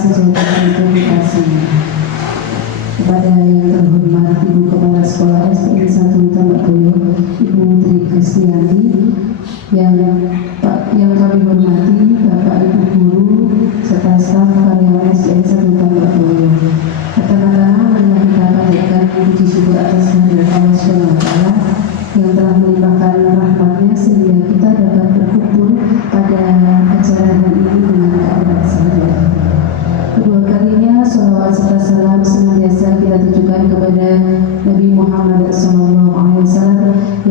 sejati komunikasi. Kepada yang terhormat Ibu Kepala Sekolah SD 1 Tambak Boyo, Ibu Tri Kristianti, yang kami hormati Bapak Ibu Guru serta staf karyawan SD 1 Tambak Boyo. Pertama-tama marilah kita panjatkan puji syukur atas kehadirat Allah SWT yang telah melimpahkan rahmatnya sehingga kita dapat berkumpul pada acara hari ini dengan keadaan sehat. Kedua kalinya, sholawat serta salam senantiasa kita tujukan kepada Nabi Muhammad SAW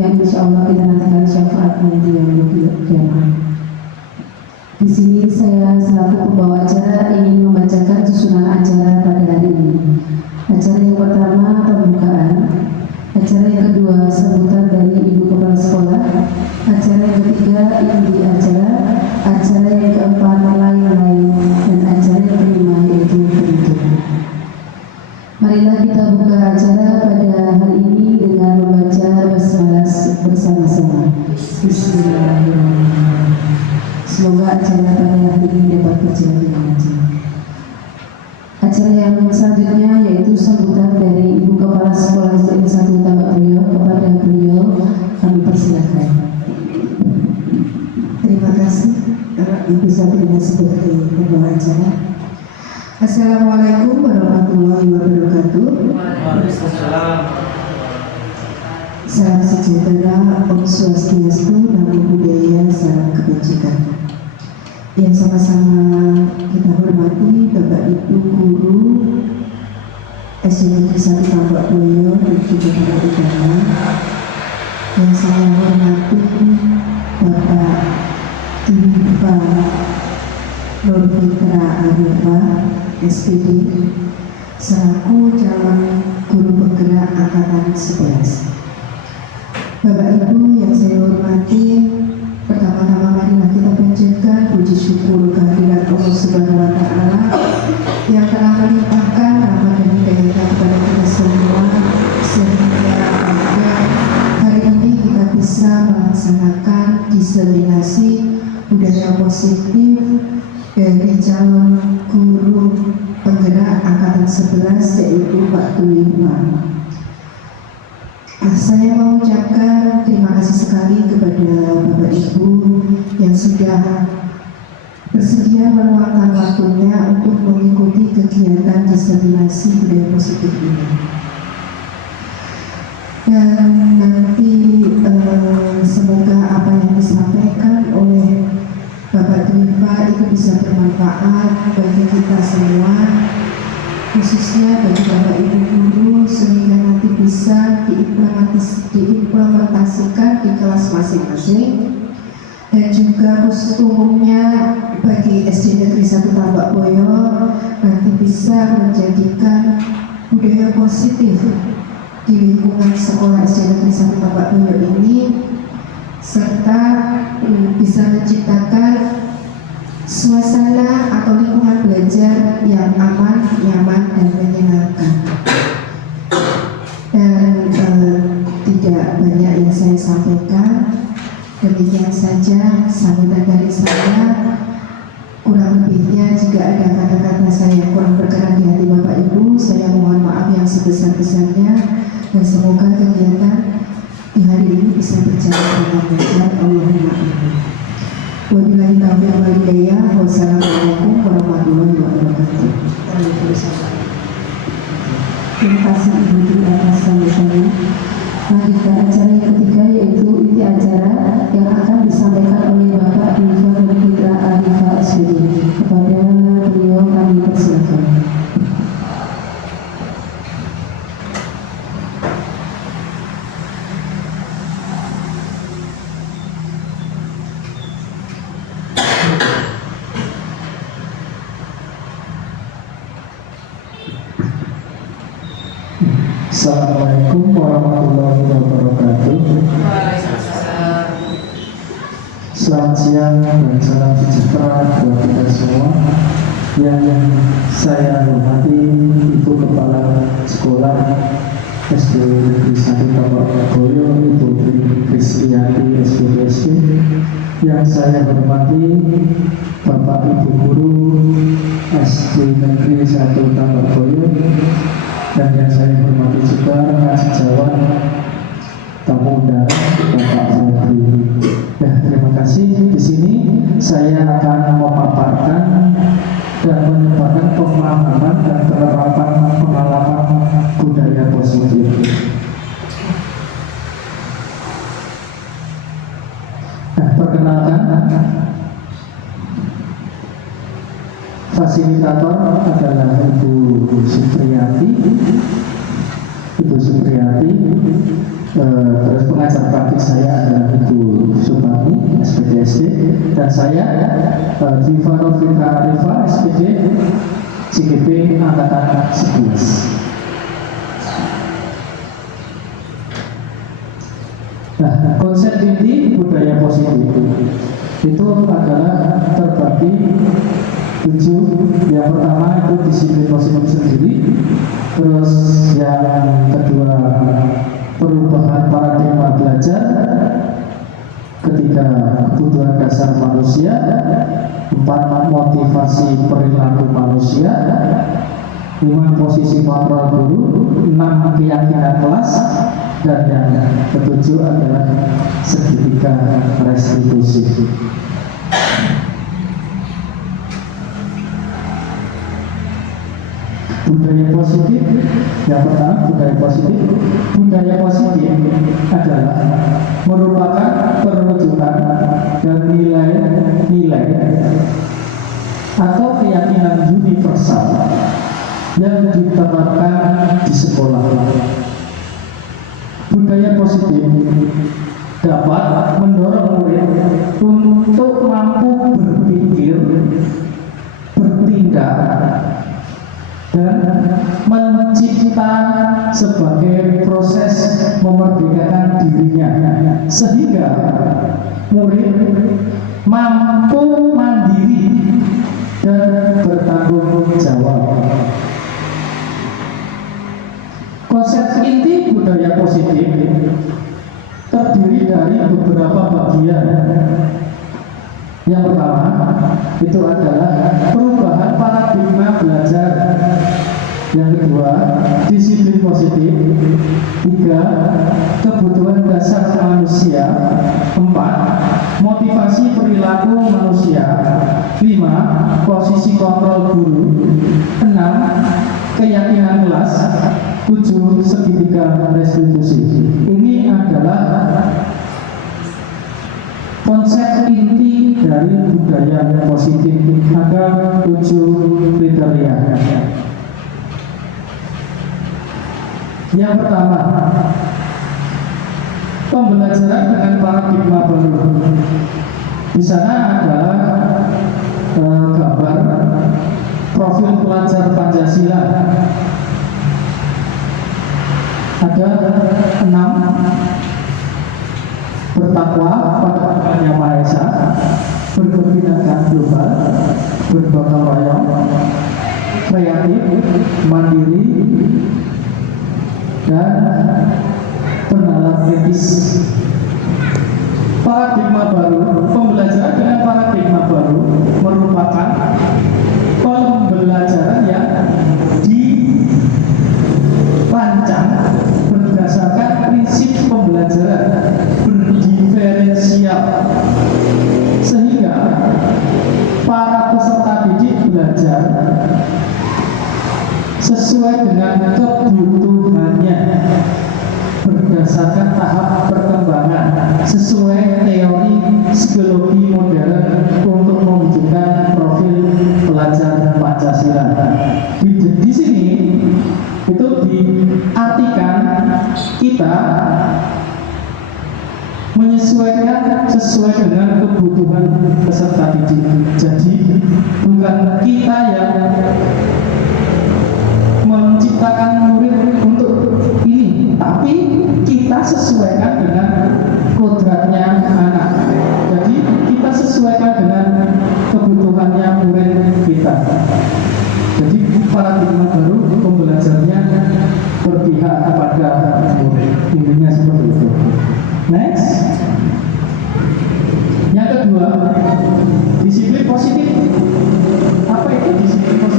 yang insya Allah kita nantikan syafaatnya di yaumul kiamat. Di sini saya selaku pembawa acara ingin membacakan susunan acara pada hari ini. Acara yang pertama pembukaan, acara yang kedua sambutan dari Ibu Kepala Sekolah, acara yang ketiga inti acara yang keempat lain-lain, dan acara yang kelima yaitu penutup. Marilah kita buka acara pada hari ini dengan membaca basmalah bersama-sama. Bismillahirrahmanirrahim. Semoga acara pada hari ini dapat berjalan dengan lancar. Acara yang selanjutnya yaitu sambutan dari Ibu Kepala Sekolah SD 1 Tambak Boyo. Kepada beliau kami persilakan. Terima kasih. Ibu saya dengan sebagai pembawa acara. Assalamualaikum warahmatullahi wabarakatuh. Salam sejahtera, Om Swastiastu, Namo Buddhaya, salam kebajikan. Yang sama-sama kita hormati Bapak Ibu Guru SD Negeri 1 Tambak Boyo dan juga para udara. Yang saya hormati Bapak Diva Nur Fitra Arifah SPD selaku calon guru penggerak angkatan 11. Bapak Ibu yang saya hormati, pertama-tama marilah kita panjatkan puji syukur kehadirat Allah Subhanahu wa Ta'ala yang telah melimpahkan rahmat dan hidayah kepada kita semua sehingga hari ini kita bisa melaksanakan diseminasi budaya positif dari calon guru penggerak angkatan 11 yaitu Pak Tulipa. Saya mengucapkan terima kasih sekali kepada Bapak Ibu yang sudah bersedia meluangkan waktunya untuk mengikuti kegiatan diseminasi budaya positif ini. Dan nanti semoga apa yang disampaikan oleh Bapak Tulipa itu bisa bermanfaat bagi kita semua, khususnya bagi Bapak Ibu Guru, sehingga nanti bisa diimplementasikan di kelas masing-masing, dan juga khusus umumnya bagi SD Negeri 1 Tambak Boyo nanti bisa menjadikan budaya positif di lingkungan sekolah SD Negeri 1 Tambak Boyo ini, serta bisa menciptakan suasana atau lingkungan belajar yang aman, nyaman, dan menyenangkan. Dan tidak banyak yang saya sampaikan, demikian saja sambutan dari saya. Kurang lebihnya jika ada kata-kata saya yang kurang berkenan di hati Bapak Ibu, saya mohon maaf yang sebesar-besarnya, dan semoga kegiatan di hari ini bisa berjalan dengan lancar. Allahumma amin. Wabillahi taufiq wal hidayah. Wassalamualaikum warahmatullahi wabarakatuh. Terima kasih Ibu Tri atas sambutannya. Lanjut ke acara yang ketiga yaitu inti acara yang akan disampaikan oleh Bapak Diva Nur Fitra Arifah SPD. Kepada beliau kami persilakan. Assalamualaikum warahmatullahi wabarakatuh. Selamat siang dan salam sejahtera buat kita semua. Yang saya hormati Ibu Kepala Sekolah SD Negeri 1 Tambak Boyo, Ibu Tri Kristianti SPDSD. Yang saya hormati Bapak Ibu Guru SD Negeri 1 Tambakboyo, dan yang saya hormati juga rekan sejawat tamu undangan Bapak Febri. Ya, terima kasih. Di sini saya akan memaparkan dan menyebarkan pemahaman dan penerapan pengalaman budaya positif. Nah, perkenalkan, fasilitator adalah Ibu Supriyati. Terus pengajar praktik saya adalah Ibu Supani, SPDSD, dan saya Diva Novita Arifah, SPD CGP Angkatan 11. Nah, konsep inti budaya positif itu adalah terbagi 7. Yang pertama itu disiplin positif sendiri. Terus yang kedua, perubahan paradigma belajar. Ketiga, kebutuhan dasar manusia. 4, motivasi perilaku manusia. 5, posisi kontrol guru. 6, keyakinan kelas. Dan yang ketujuh adalah segitiga restitusi. Budaya positif, yang pertama budaya positif. Budaya positif adalah merupakan perwujudan dan nilai-nilai atau keyakinan universal yang diterapkan di sekolah. Budaya positif dapat mendorong murid untuk mampu berpikir, bertindak, dan mencipta sebagai proses memerdekakan dirinya, sehingga murid mampu mandiri dan bertanggung jawab. Konsep inti budaya positif terdiri dari beberapa bagian. Yang pertama itu adalah perubahan paradigma belajar. Yang kedua, disiplin positif. 3, kebutuhan dasar manusia. 4, motivasi perilaku manusia. 5, posisi kontrol guru. 6, keyakinan kelas. 7, segitiga restitusi. Ini adalah konsep inti dari budaya positif. Ada 7 kriteria. Yang pertama, pembelajaran dengan paradigma baru. Di sana adalah gambar profil pelajar Pancasila. Ada 6, bertakwa pada Tuhan Yang Maha Esa, berkebinekaan global, bergotong royong, kreatif, mandiri, dan penalar kritis. Paradigma baru, pembelajaran dengan paradigma baru merupakan pembelajaran yang dirancang berdasarkan prinsip pembelajaran berdiferensial, sehingga para peserta didik belajar sesuai dengan kebutuhannya berdasarkan tahap perkembangan sesuai teori psikologi modern untuk mewujudkan profil pelajar Pancasila. Di sini itu diartikan kita menyesuaikan sesuai dengan kebutuhan peserta didik. Jadi bukan kita yang menciptakan murid untuk ini, tapi kita sesuaikan dengan kodratnya anak. Jadi kita sesuaikan dengan kebutuhannya murid kita. Jadi paradigma baru pembelajarannya berpihak kepada murid. Intinya seperti itu. Next. Yang kedua, disiplin positif. Apa itu disiplin positif?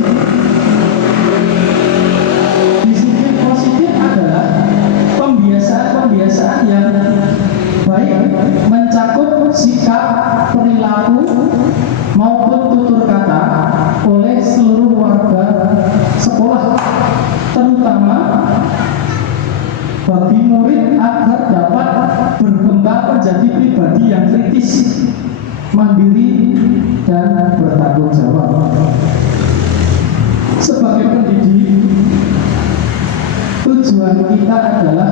kritis, mandiri, dan bertanggung jawab. Sebagai pendidik, tujuan kita adalah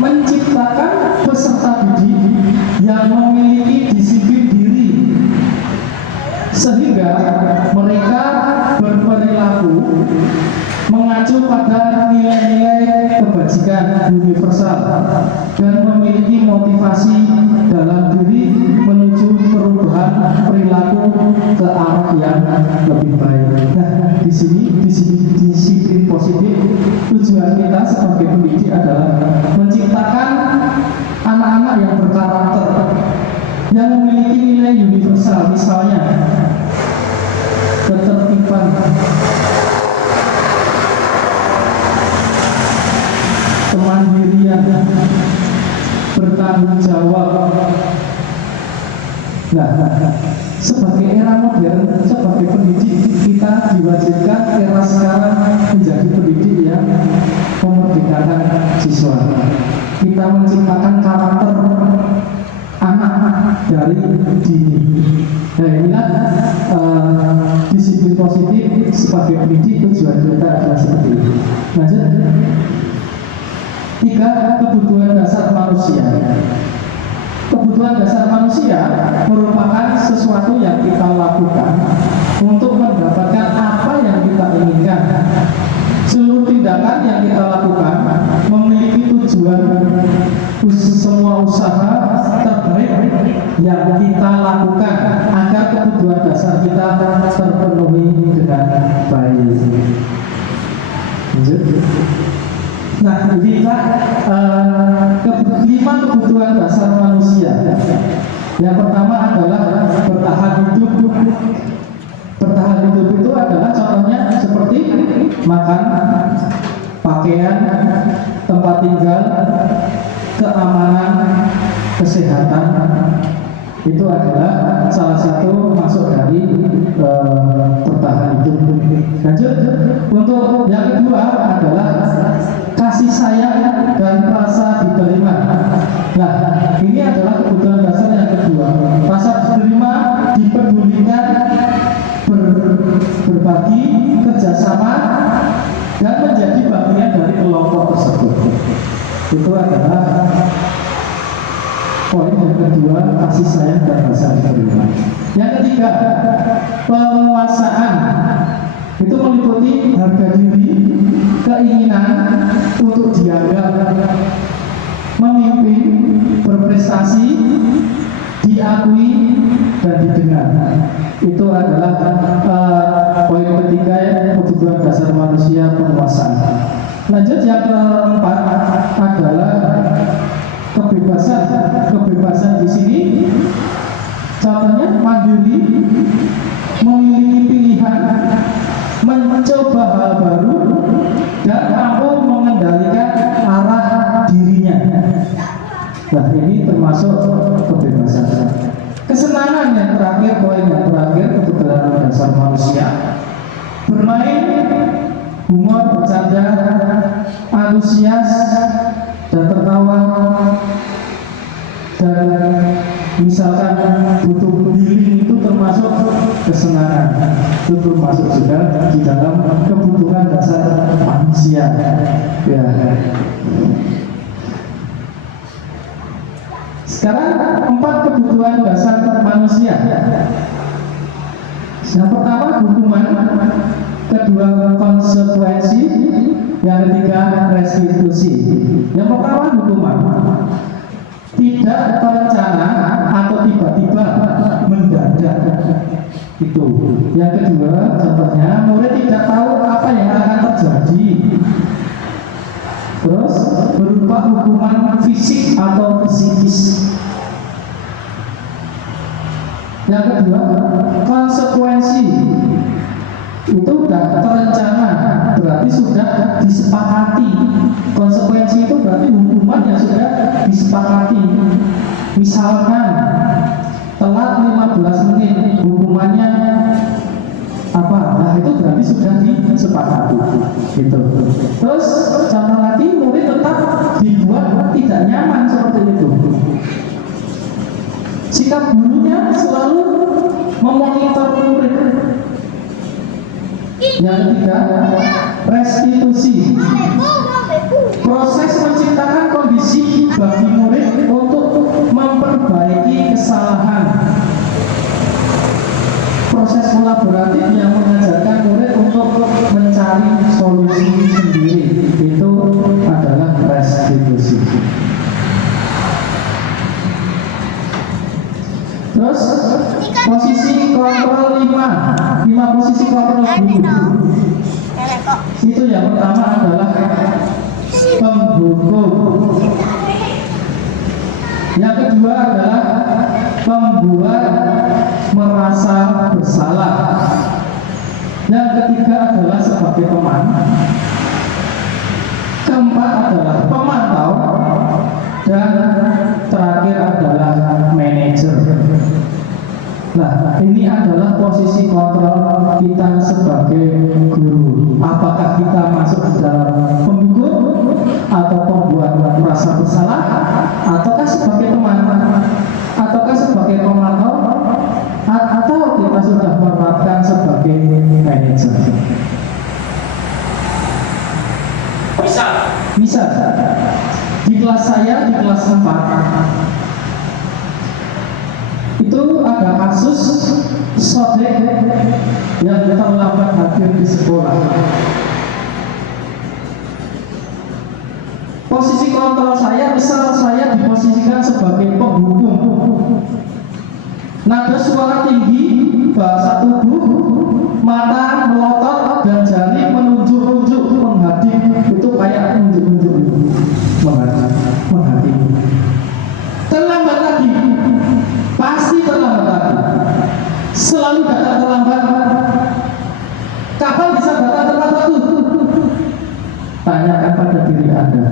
menciptakan peserta didik yang memiliki disiplin diri, sehingga mereka berperilaku mengacu pada nilai-nilai kebajikan universal dan memiliki motivasi dalam diri menuju perubahan perilaku ke arah yang lebih baik. Nah, di sini disiplin positif, tujuan kita sebagai pendidik adalah menciptakan anak-anak yang berkarakter, yang memiliki nilai universal, misalnya ketertiban, kemandirian, bertanggung jawab. Nah, sebagai era modern, sebagai pendidik, kita diwajibkan era sekarang menjadi pendidik yang memerdekakan siswa. Kita menciptakan karakter anak dari dini. Nah, inilah disiplin positif sebagai pendidik. Tujuan kita adalah seperti itu. Lanjut. 3. Kebutuhan dasar manusia. Kebutuhan dasar manusia merupakan sesuatu yang kita lakukan untuk mendapatkan apa yang kita inginkan. Seluruh tindakan yang kita lakukan memiliki tujuan. Semua usaha terbaik yang kita lakukan agar kebutuhan dasar kita terpenuhi dengan baik. Lanjut. Nah, kita 5 kebutuhan dasar manusia. Yang pertama adalah bertahan hidup. Bertahan hidup itu adalah contohnya seperti makan, pakaian, tempat tinggal, keamanan, kesehatan. Itu adalah salah satu masuk dari bertahan hidup. Lanjut, untuk yang kedua adalah kasih sayang dan rasa diterima. Nah, ini adalah kebutuhan dasar yang kedua. Rasa diterima, dipedulikan, berbagi, kerjasama, dan menjadi bagian dari kelompok tersebut. Itu adalah poin yang kedua, kasih sayang dan rasa diterima. Yang ketiga, penguasaan. Itu meliputi harga diri, keinginan untuk dianggap, memimpin, berprestasi, diakui, dan didengar. Itu adalah poin ketiga, kebutuhan dasar manusia, penguasaan. Lanjut, yang keempat adalah kebebasan. Kebebasan di sini contohnya mandiri, memiliki pilihan, mencoba hal baru, dan mampu mengendalikan arah dirinya. Nah, ini termasuk kebebasan. Kesenangan yang terakhir, poin yang terakhir, kebutuhan dasar manusia. Bermain, humor, bercanda, antusias, dan tertawa. Dan misalkan butuh healing itu termasuk kesenangan. Itu termasuk juga di dalam kebutuhan dasar manusia. Ya. Sekarang 4 kebutuhan dasar manusia. Yang pertama hukuman, kedua konsekuensi, yang ketiga restitusi. Yang pertama hukuman, tidak terencana atau tiba-tiba, mendadak. Itu. Yang kedua contohnya murid tidak tahu apa yang akan terjadi. Terus berupa hukuman fisik atau psikis. Yang kedua, konsekuensi. Itu sudah terencana, berarti sudah disepakati. Konsekuensi itu berarti hukuman yang sudah disepakati. Misalkan telat 15 menit, hukumannya apa? Nah, itu berarti sudah disepakati. Gitu. Terus contoh lagi, murid tetap dibuat tidak nyaman seperti itu. Sikap gurunya selalu memonitor murid. Yang ketiga, restitusi. Proses menciptakan kondisi bagi murid untuk memperbaiki kesalahan. Proses kolaboratif yang mengajarkan murid untuk mencari solusi sendiri, itu adalah restitusi. Terus posisi kontrol 5 posisi kontrol guru. Itu yang pertama adalah penghukum. Yang kedua adalah membuat merasa bersalah. Yang ketiga adalah sebagai teman. Keempat adalah pemantau. Dan terakhir adalah manajer. Nah, ini adalah posisi kontrol kita sebagai guru. Apakah kita masuk di dalam penghukum atau pembuat merasa bersalah, ataukah sebagai teman, ataukah sebagai pemantau, atau kita sudah menetapkan sebagai manajer. Misal di kelas saya, di kelas 4 itu ada kasus sodek yang terlambat hadir di sekolah. Posisi kontrol saya, misal saya diposisikan sebagai penghukum. Nada suara tinggi, bahasa tubuh, mata melotot, dan jari menunjuk-nunjuk, menghadap. Itu kayak menunjuk-nunjuk, menghadap. Terlambat lagi, pasti terlambat lagi. Selalu datang terlambat. Kapan bisa datang tepat waktu? Tanyakan pada diri Anda,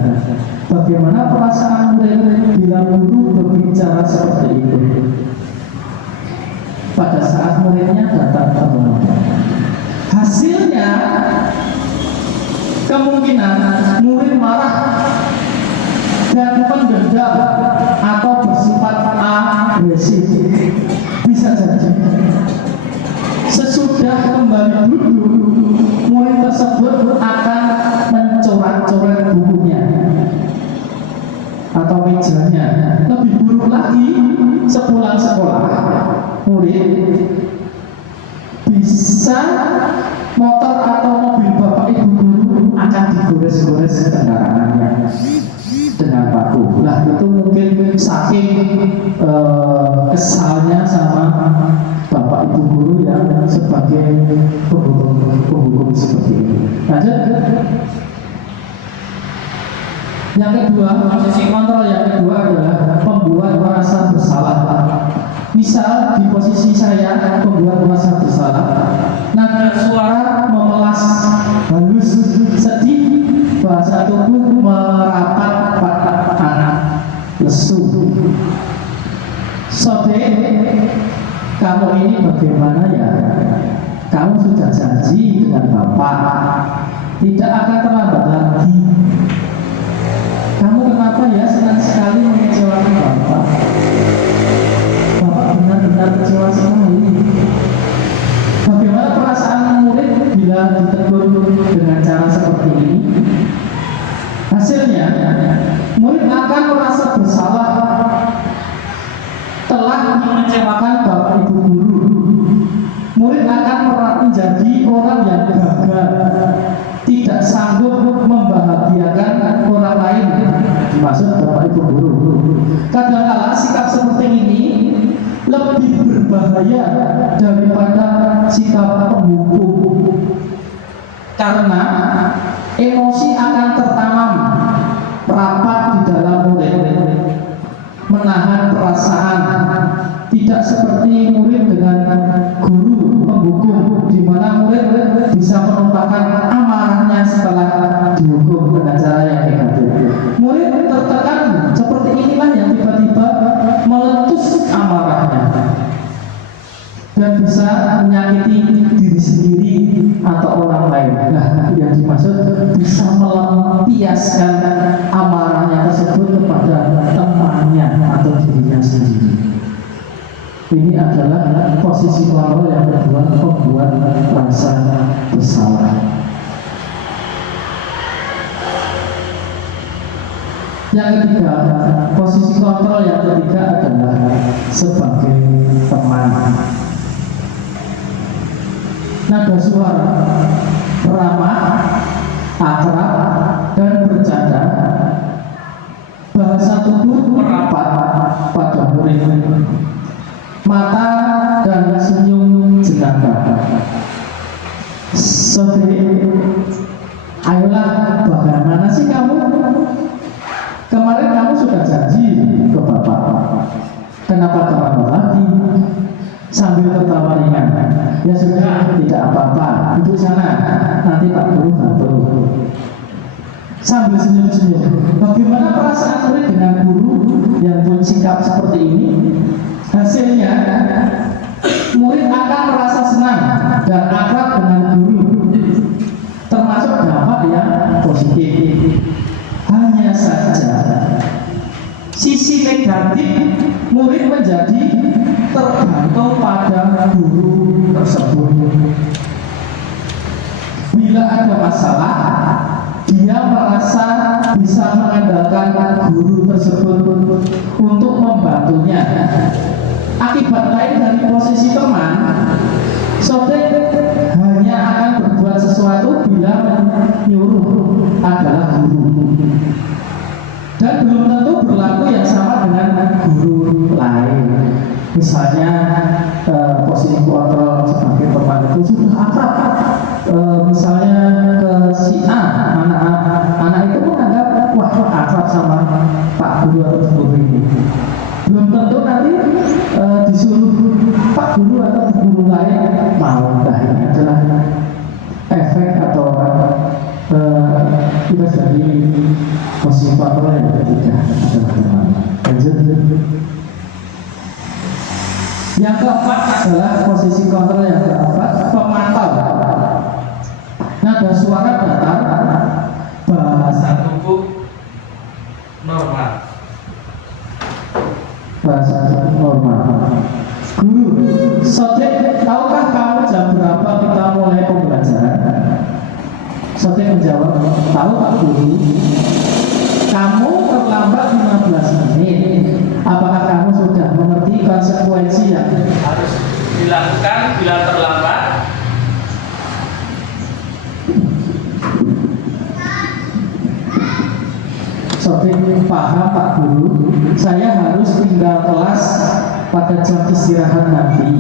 bagaimana perasaan murid bila guru berbicara seperti itu pada saat muridnya datang terlambat. Hasilnya kemungkinan murid marah dan pendendam atau bersifat agresif. Bisa jadi sesudah kembali duduk, murid tersebut akan mencoret-coret bukunya atau mejanya. Lebih buruk lagi, sepulang sekolah murid bisa motor atau mobil bapak ibu guru akan digores-gores kendaraannya dengan paku. Nah, itu mungkin saking kesalnya sama bapak ibu guru yang sebagai penghukum seperti ini. Lanjut. Yang kedua, posisi kontrol yang kedua adalah membuat merasa bersalah. Misal di posisi saya membuat merasa bersalah, nada suara memelas, halus, sedih, bahasa tubuh merapat pada lesu. Sodek, kamu ini bagaimana ya? Kamu sudah janji dengan Bapak tidak akan terlambat lagi. Kamu kenapa ya senang sekali mengecewakan Bapak? Bapak benar-benar kecewa sekali. Bagaimana perasaan murid bila ditegur dengan cara seperti ini? Hasilnya, murid akan merasa bersalah telah mengecewakan Bapak Ibu guru. Murid akan menjadi orang yang gagal, tidak sanggup membahagiakan orang lain, dimaksud Bapak Ibu guru. Kadang-kala sikap seperti ini lebih berbahaya daripada sikap penghukum, karena emosi akan tertanam rapat di dalam murid, menahan perasaan. Tidak seperti murid dengan guru penghukum, di mana murid bisa menumpahkan amarahnya setelah dihukum dengan cara yang negatif. Murid tertekan seperti inilah yang tiba-tiba meletus amarahnya dan bisa menyakiti diri sendiri atau orang lain. Nah, yang dimaksud bisa melampiaskan amarahnya tersebut kepada temannya atau dirinya sendiri. Ini adalah posisi kontrol yang kedua, membuat rasa bersalah. Yang ketiga, posisi kontrol yang ketiga adalah sebagai teman. Nada suara ramah, akrab, dan bercanda. Bahasa tubuh merapat pada murid. Mata dan senyum jenaka. Saudari, ayolah, bagaimana sih kamu? Kemarin kamu sudah janji ke Bapak. Kenapa terlambat lagi? Sambil tertawa ringan. Ya sudah, tidak apa-apa. Duduk sana, nanti Pak Guru bantu. Sambil senyum-senyum. Bagaimana perasaan murid dengan guru yang punya sikap seperti ini? Hasilnya, murid akan merasa senang dan akrab dengan guru, termasuk dampak yang positif. Hanya saja, sisi negatif murid menjadi tergantung pada guru tersebut. Bila ada masalah, dia merasa bisa mengandalkan guru tersebut untuk membantunya. Akibat lain dari posisi teman, Sotek hanya akan berbuat sesuatu bila menyuruh adalah guru, dan belum tentu berlaku yang sama dengan guru lain. Misalnya posisi kontrol sebagai teman itu sudah akrab, misalnya ke si A, anak itu menganggap wah akrab sama Pak Guru atau guru ini. Belum tentu nanti disuruh Pak Guru atau guru lain mau. Nah, ini adalah efek atau kita dari posisi kontrol yang ketiga adalah teman. Lanjut. Yang keempat adalah posisi kontrol yang keempat, pemantau. Nada suara datar, bahasa tubuh normal. Bahasa normal. Guru, Sotek, tahukah kamu jam berapa kita mulai pembelajaran? Sotek menjawab, tahu Pak Guru. Kamu terlambat 15 menit. Apakah kamu sudah mengerti konsekuensi yang harus dilakukan bila terlambat? Sotek paham Pak Guru. Saya harus tinggal kelas pada jam istirahat nanti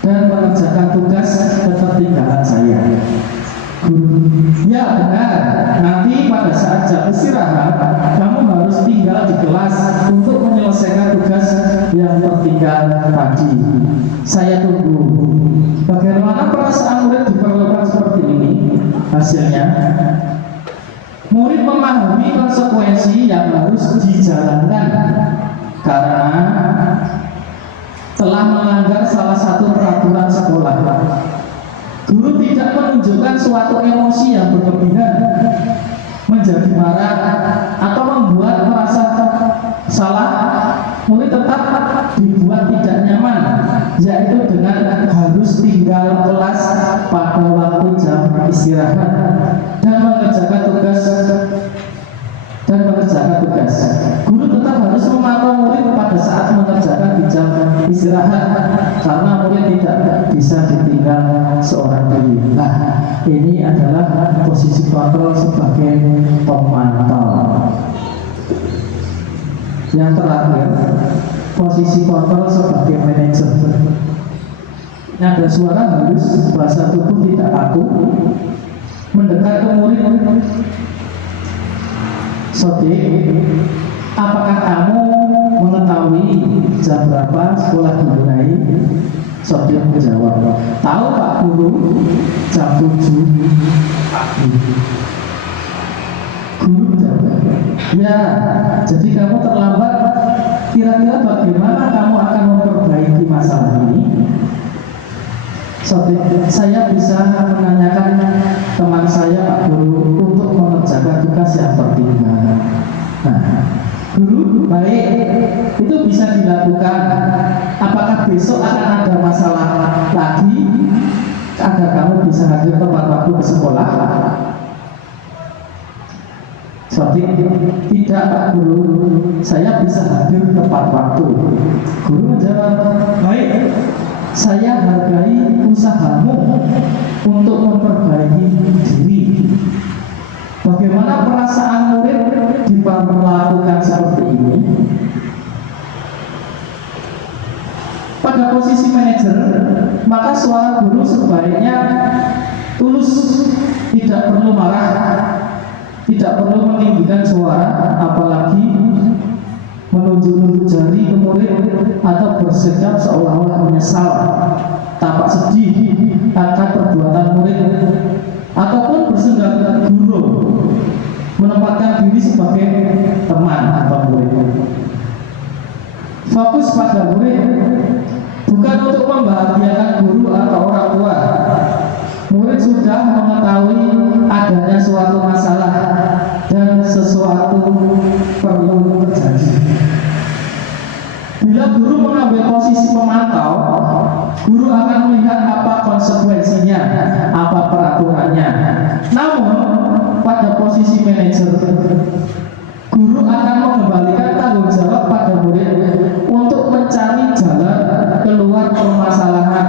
dan mengerjakan tugas ketertinggalan saya. Ya benar, nanti pada saat jam istirahat kamu harus tinggal di kelas untuk menyelesaikan tugas yang tertinggal tadi. Saya tunggu. Bagaimana perasaan murid diperlukan seperti ini? Hasilnya, murid memahami konsekuensi yang harus dijalankan karena telah melanggar salah satu peraturan sekolah. Guru tidak menunjukkan suatu emosi yang berlebihan, menjadi marah atau membuat merasa salah. Murid tetap dibuat tidak nyaman, yaitu dengan harus tinggal kelas pada waktu jam istirahat dan mengerjakan tugas. Guru tetap harus memantau murid pada saat mengerjakan di jam istirahat, karena murid tidak bisa ditinggal seorang diri. Nah, ini adalah posisi kontrol sebagai pemantau. Yang terakhir, posisi kontrol sebagai manajer. Nada suara halus, bahasa tubuh tidak kaku, mendekat ke murid. Sodik, apakah kamu mengetahui jam berapa sekolah dimulai? Sodik menjawab, tahu Pak Guru, jam 7 pagi. Guru menjawab, ya, jadi kamu terlambat. Kira-kira bagaimana kamu akan memperbaiki masalah ini? Sodik, saya bisa menanyakan teman saya Pak Guru untuk mengerjakan tugas yang tertinggal. Nah, Guru, baik, itu bisa dilakukan. apakah besok akan ada masalah lagi agar kamu bisa hadir tepat waktu ke sekolah? Seperti tidak Pak Guru, saya bisa hadir tepat waktu. Guru menjawab, baik, saya hargai usahamu untuk memperbaiki diri. Bagaimana perasaan murid diperlakukan seperti ini? Pada posisi manajer, maka suara guru sebaiknya tulus, tidak perlu marah, tidak perlu meninggikan suara, apalagi menunjuk-nunjuk jari ke murid atau bersikap seolah-olah menyesal, tampak sedih akan perbuatan murid, ataupun bersenggang guru, menempatkan diri sebagai teman atau murid. Fokus pada murid, bukan untuk membahagiakan guru atau orang tua. Murid sudah mengetahui adanya suatu masalah dan sesuatu perlu terjadi. Bila guru mengambil posisi pemantau, guru akan melihat apa konsekuensinya, apa peraturannya. Namun, pada posisi manajer, guru akan mengembalikan tanggung jawab pada murid untuk mencari jalan keluar permasalahan,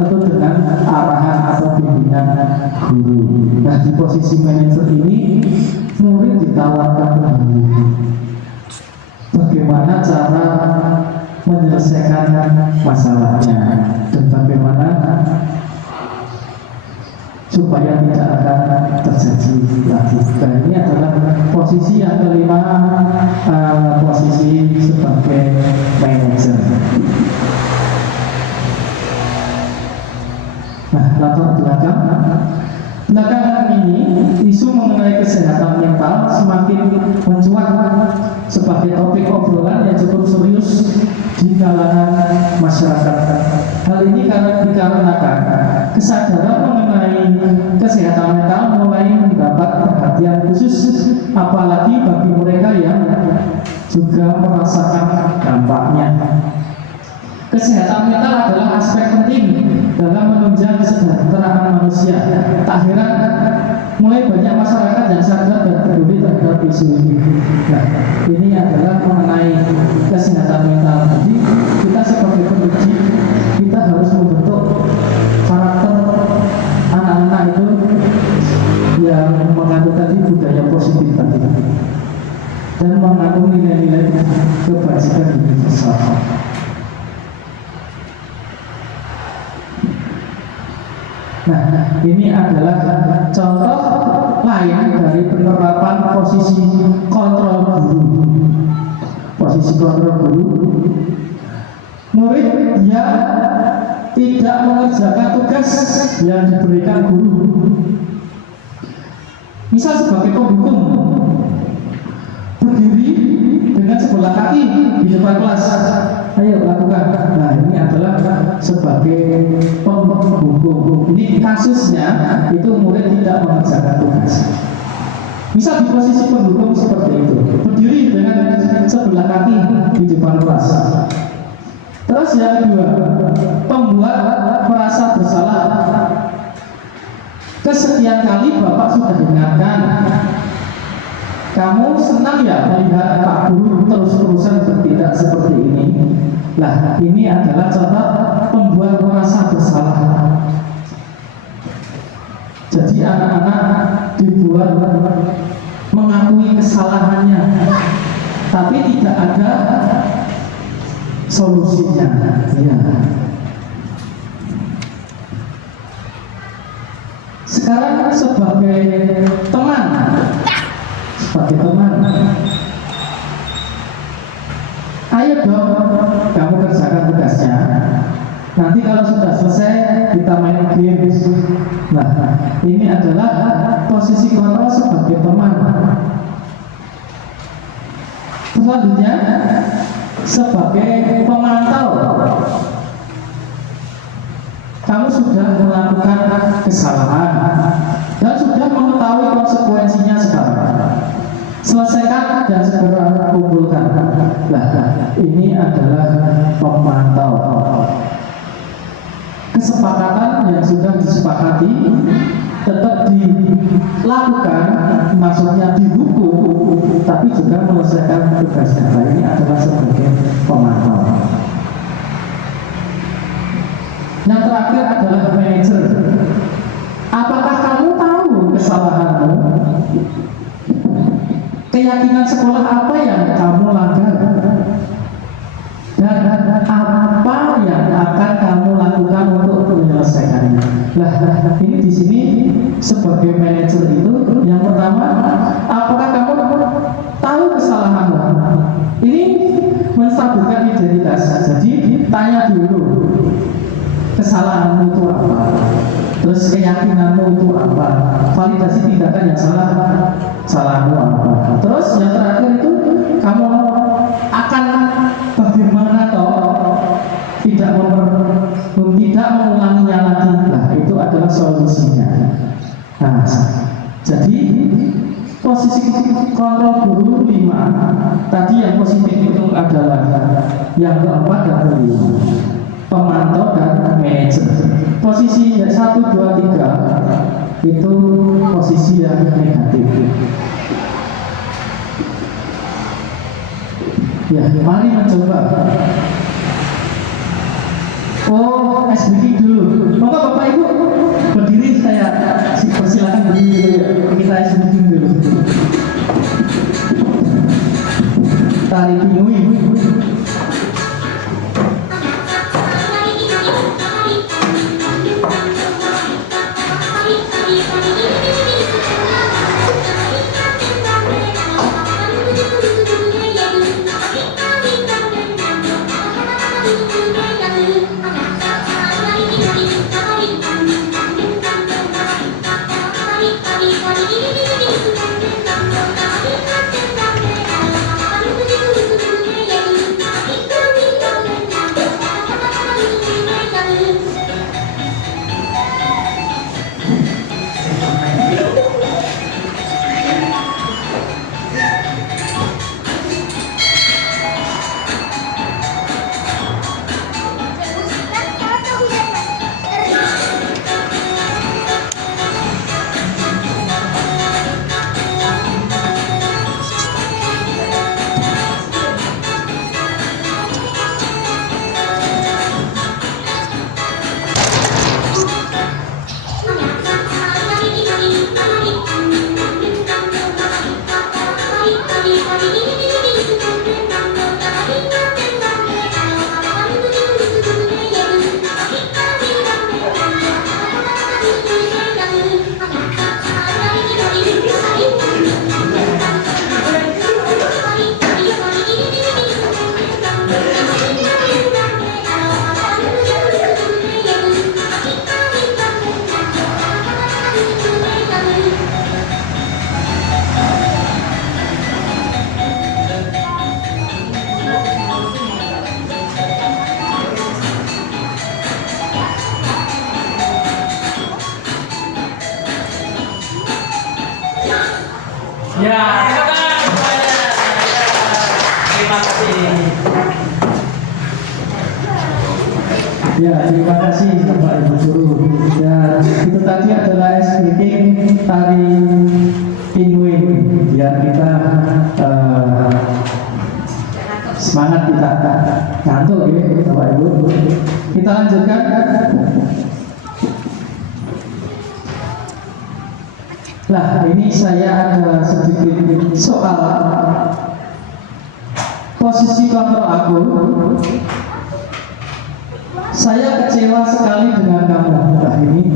tentu dengan arahan atau bimbingan guru. Nah, di posisi manajer ini, murid ditawarkan kembali bagaimana cara menyelesaikan masalahnya dan bagaimana supaya tidak akan terjadi lagi. Dan ini adalah posisi yang kelima, posisi sebagai manajer. Nah, latar belakang belakangan ini, isu mengenai kesehatan mental semakin mencuat sebagai topik obrolan yang cukup serius di kalangan masyarakat. Hal ini dikarenakan kesadaran mengenai kesehatan mental mulai mendapat perhatian khusus, apalagi bagi mereka yang juga merasakan dampaknya. Kesehatan mental adalah aspek penting dalam menunjang kesejahteraan manusia. Tak heran mulai banyak masyarakat yang sadar dan peduli terhadap isu ini. Nah, ini adalah mengenai kesehatan mental. Jadi kita sebagai pendidik, kita harus membentuk karakter anak-anak itu yang mengandung tadi budaya positif tadi dan mengandung nilai-nilai kebajikan universal. Nah, ini adalah contoh lain dari penerapan posisi kontrol guru. Posisi kontrol guru, murid dia tidak mengerjakan tugas yang diberikan guru. Misal sebagai penghukum, berdiri dengan sebelah kaki di depan kelas, ayo lakukan. Nah, ini adalah sebagai penghukum. Ini kasusnya itu murid tidak mengerjakan tugas. Misal di posisi penghukum seperti itu, berdiri dengan sebelah kaki di depan kelas. Terus yang kedua, pembuat merasa bersalah. Kesekian kali Bapak sudah ingatkan, kamu senang ya melihat Pak Guru terus-terusan bertindak seperti ini. Nah, ini adalah contoh pembuat merasa bersalah. Jadi anak-anak dibuat mengakui kesalahannya, tapi tidak ada solusinya. Ya. Sekarang sebagai teman, ayo dong kamu kerjakan tugasnya. Nanti kalau sudah selesai kita main games. Nah, ini adalah posisi kontrol sebagai teman. Selanjutnya sebagai pemantau, kamu sudah melakukan kesalahan dan sudah mengetahui konsekuensinya sekarang. Selesaikan dan segera kumpulkan. Nah, ini adalah pemantau. sepakati tetap dilakukan, maksudnya dihukum, tapi juga menyelesaikan tugasnya. Nah, ini adalah sebagai pemantau. Yang terakhir adalah manajer. Apakah kamu tahu kesalahanmu? Keyakinan sekolah apa yang kamu langgar? Dan apa yang akan kamu lakukan untuk menyelesaikannya? Nah, ini di sini sebagai manajer itu yang pertama, apakah kamu tahu kesalahanmu? Ini menstabilkan identitas. Jadi tanya dulu, kesalahanmu itu apa? Terus keyakinanmu itu apa? Validasi tindakan yang salahmu apa? Terus yang terakhir itu kamu akan bagaimana toh tidak mengulanginya lagi. Nah, itu adalah solusinya. Nah, jadi posisi kontrol guru 5 tadi yang positif itu adalah yang keempat dan kelima, pemantau dan manajer. Posisi 1, 2, 3 itu posisi yang negatif. Ya, mari mencoba. Oh, SBK dulu. Maka Bapak Ibu berdiri, saya persilakan berdiri dulu. Kita SBK dulu. Tari Pinguin. Ya, terima kasih. Ya, terima kasih Bapak Ibu Guru. Ya, itu tadi adalah speaking tari Pinguin. Biar kita semangat, kita ngantuk ya Bapak Ibu. Kita lanjutkan. Nah, ini saya ada sedikit soal posisi kontrol aku. Saya kecewa sekali dengan kamu. Nah, ini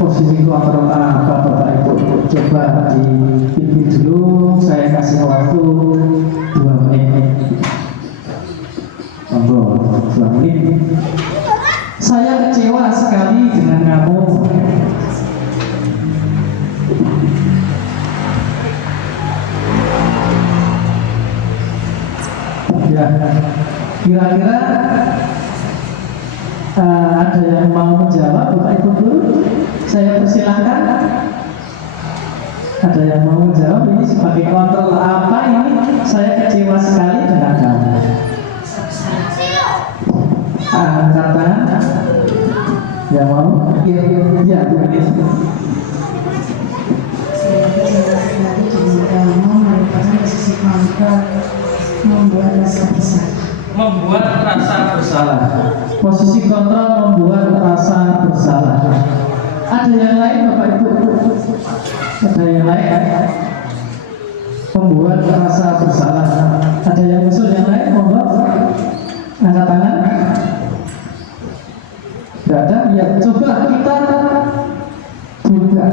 posisi kontrol apa Bapak Ibu? Coba dipilih dulu. Saya kasih waktu 2 menit. Monggo, 2 menit. Saya kecewa sekali dengan kamu. Ya, kira-kira ada yang mau menjawab Bapak Ibu Guru? Saya persilahkan. Ada yang mau menjawab? Ini sebagai kontrol apa ini? Saya kecewa sekali dengan kamu. Angkat tangan. Yang mau? Iya, iya. Saya kecewa sekali dengan kamu merupakan posisi kontrol membuat rasa bersalah. Membuat rasa bersalah. Posisi kontrol membuat rasa bersalah. Ada yang lain Bapak Ibu? Ada yang lain? Membuat rasa bersalah. Ada yang usul yang lain? Monggo. Angkat tangan. Tidak ada? Ya, coba kita buka.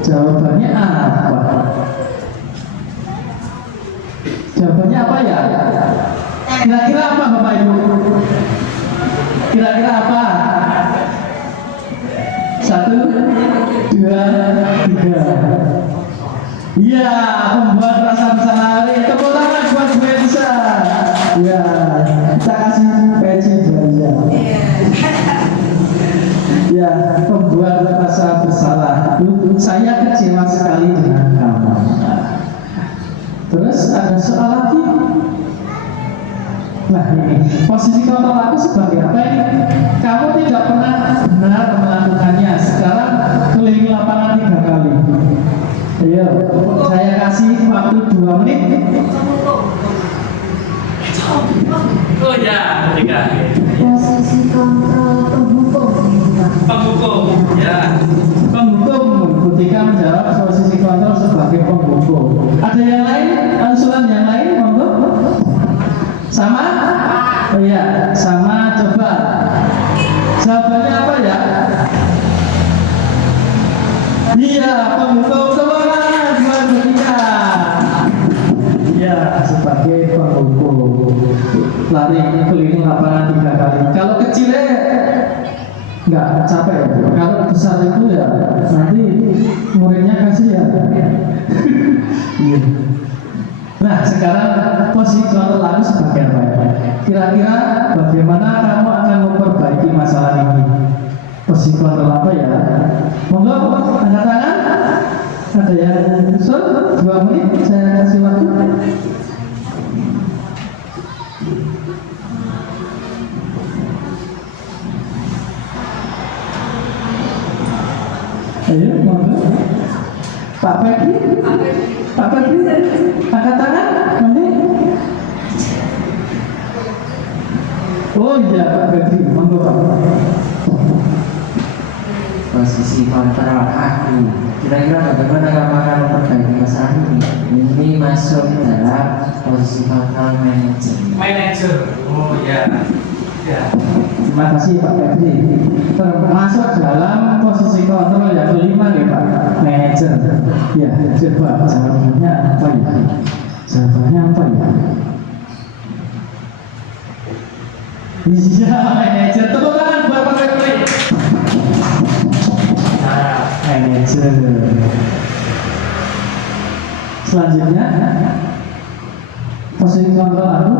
Jawabannya apa? Jawabannya apa ya? Kira-kira apa Bapak Ibu? Kira-kira apa? 1, 2, 3. Iya, membuat rasa bersalah. Tepuk tangan buat Bu Elsa. Ya, kita kasih peci aja. Ya, membuat rasa bersalah. Saya kecewa sekali dengan kamu. Terus ada soal lagi. Nah ini, posisi kontrol aku sebagai apa ini? Kamu tidak pernah benar melakukannya. Sekarang keliling lapangan 3 kali. Ayo, saya kasih waktu 2 menit. Oh ya, ketiga. Posisi kontrol penghukum. Penghukum. Ya. Penghukum, ketika menjawab posisi kontrol sebagai penghukum. Ada yang lain? Usulan yang lain? Monggo. Sama? Oh iya, sama. Coba. Jawabannya apa ya? Iya, penghukum. Semangat buat bertiga. Ya, sebagai penghukum. Lari keliling lapangan 3 kali. Kalau kecilnya nggak capek ya. Kalau besar itu ya nanti muridnya kasih ya. Iya. Nah, sekarang posisi kontrol aku sebagai apa ya? Kira-kira bagaimana kamu akan memperbaiki masalah ini? Posisi kontrol apa ya? Monggo, angkat tangan. Ada yang usul? 2 menit, saya kasih waktu. Ayo, monggo. Pak Peggy, Pak Peggy, angkat tangan, nanti. Oh iya, Pak Peggy, monggo Pak. Posisi kontrol aku, kira-kira bagaimana kamu akan memperbaiki masalah ini masuk dalam posisi kontrol manajer. Manager. Oh ya. Ya. Terima kasih Pak Febri. Termasuk dalam posisi kontrol yang kelima ya Pak, manajer. Ya, coba jawabannya apa ya? Jawabannya apa ya? Iya, manajer. Tepuk tangan buat Pak Febri. Nah, manajer. Selanjutnya, posisi kontrol aku,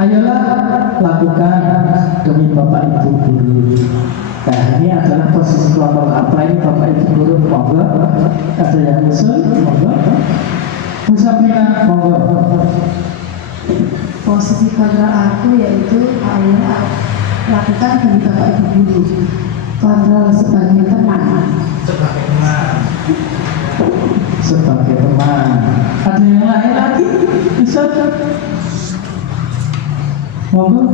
ayolah lakukan demi Bapak Ibu guru. Nah ini adalah posisi kontrol apa ini Bapak Ibu guru? Monggo. Ada yang usul? Monggo. Bu Sabrina, monggo. Posisi kontrol aku yaitu ayo lakukan demi Bapak Ibu guru. Kontrol sebagai teman. Sebagai teman. Sebagai teman. Ada yang lain lagi? Bisa? Monggo.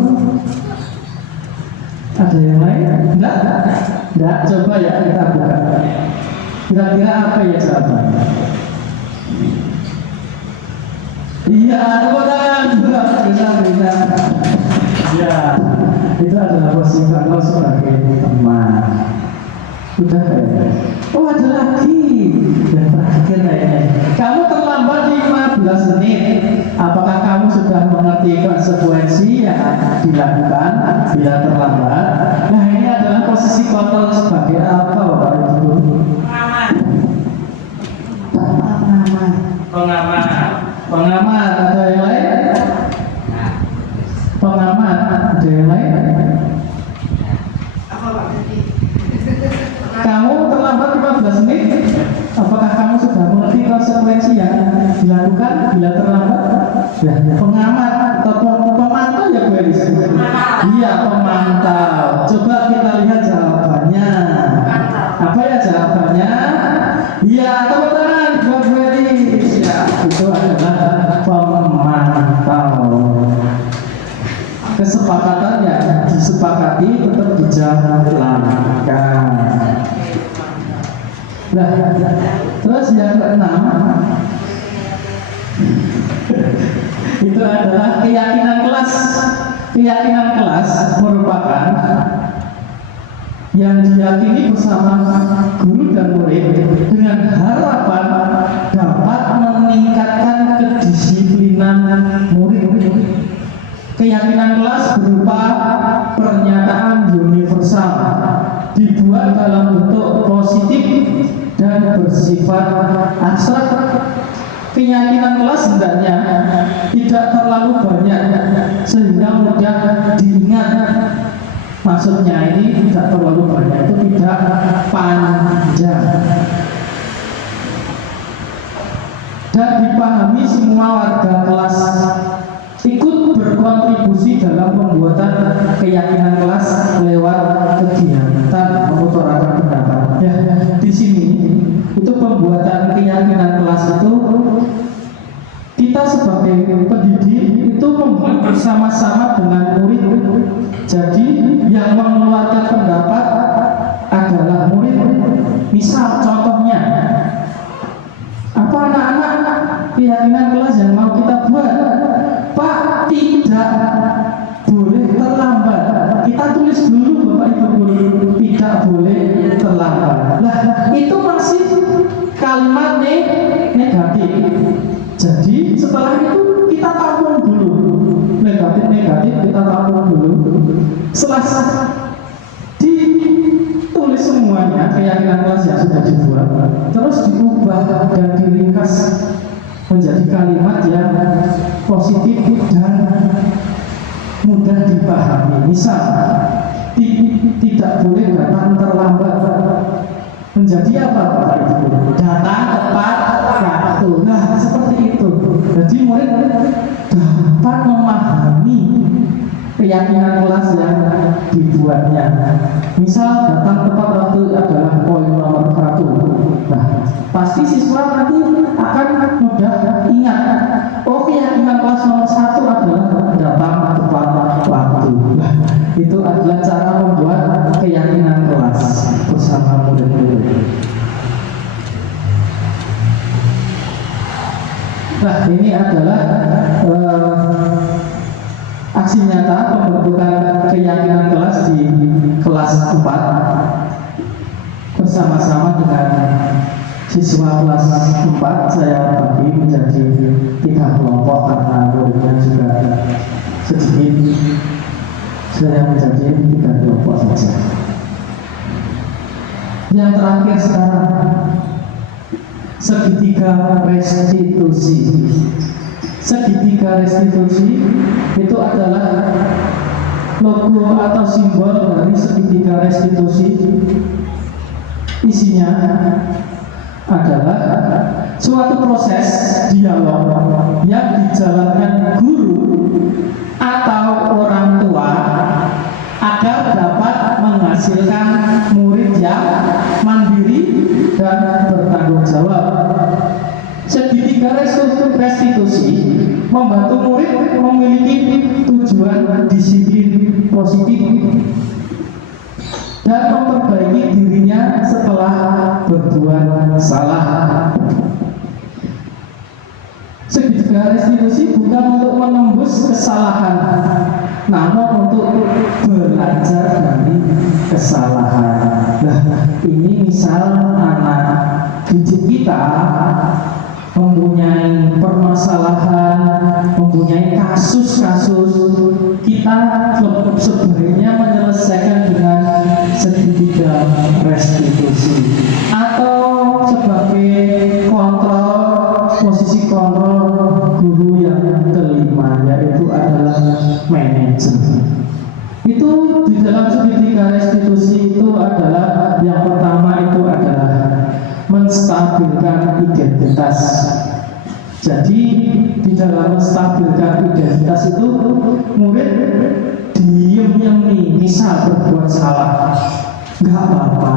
Ada yang lain? Enggak? Enggak, coba ya kita buka. Kira-kira apa ya jawabannya? Iya, tepuk tangan. Bisa. Ya, itu adalah posisi kontrol sebagai teman. Sudah kayaknya. Oh ada lagi yang terakhir kayaknya. Kamu terlambat 15 menit. Apakah kamu sudah mengerti konsekuensi yang dilakukan bila terlambat? Nah ini adalah posisi kontrol sebagai apa Bapak Ibu? Pengamat. Pengamat. Pengamat. Ada yang lain? Pengamat. Ada yang lain? Kamu terlambat 15 menit. Apakah kamu sudah mengerti konsekuensi yang dilakukan bila terlambat? Ya, pengamat atau pemantau ya Bu Elis? Iya, pemantau. Coba kita lihat jawabannya. Terus yang keenam itu adalah keyakinan kelas. Keyakinan kelas merupakan yang diyakini bersama guru dan murid dengan harapan dapat meningkatkan kedisiplinan murid. Keyakinan kelas berupa pernyataan universal, dibuat dalam bentuk positif dan bersifat abstrak. Keyakinan kelas hendaknya tidak terlalu banyak sehingga mudah diingat. Maksudnya ini tidak terlalu banyak, itu tidak panjang dan dipahami semua warga kelas, ikut berkontribusi dalam pembuatan keyakinan kelas lewat kegiatan mengutarakan pendapat. Ya, di sini itu pembuatan keyakinan kelas itu kita sebagai pendidik itu membuat bersama-sama dengan murid. Jadi yang mengeluarkan pendapat adalah murid. Misal contohnya, apa anak-anak keyakinan kelas yang mau kita buat? Pak, tidak boleh terlambat. Kita tulis dulu Bapak Ibu guru, tidak boleh terlambat. Nah, itu masih kalimat negatif. Jadi setelah itu kita tampung dulu negatif kita tampung dulu. Setelah ditulis semuanya keyakinan kelas yang sudah dibuat, terus diubah dan diringkas menjadi kalimat yang positif dan mudah dipahami. Misal, tidak boleh datang terlambat. Menjadi apa Bapak Ibu? Datang tepat waktu. Nah, seperti itu. Jadi murid dapat memahami keyakinan kelas yang dibuatnya. Misal datang tepat waktu adalah poin nomor 1. Nah, pasti siswa nanti akan mudah ingat. Oh, keyakinan kelas nomor 1 adalah datang tepat waktu. Nah, itu adalah cara membuat keyakinan kelas bersama murid-murid. Nah, ini adalah aksi nyata pembentukan keyakinan kelas di kelas 4 bersama-sama dengan siswa kelas 4. Saya bagi menjadi 3 kelompok karena muridnya juga sedikit. Saya menjadi 3 kelompok saja. Yang terakhir sekarang, segitiga restitusi. Segitiga restitusi itu adalah logo atau simbol dari segitiga restitusi. Isinya adalah suatu proses dialog yang dijalankan guru atau orang tua agar dapat menghasilkan murid yang mandiri dan bertanggung jawab. Segitiga restitusi membantu murid memiliki tujuan disiplin positif dan memperbaiki dirinya setelah berbuat salah. Segitiga restitusi bukan untuk menembus kesalahan, namun untuk belajar dari kesalahan. Nah, ini misal anak didik kita mempunyai permasalahan, mempunyai kasus-kasus, kita sebaiknya menyelesaikan dengan segitiga restitusi atau sebagai kontrol, posisi kontrol guru yang kelima, yaitu adalah manajer. Itu di dalam segitiga restitusi itu adalah yang pertama itu adalah menstabilkan identitas. Jadi di dalam menstabilkan identitas itu murid diem nih, misal berbuat salah, nggak apa-apa,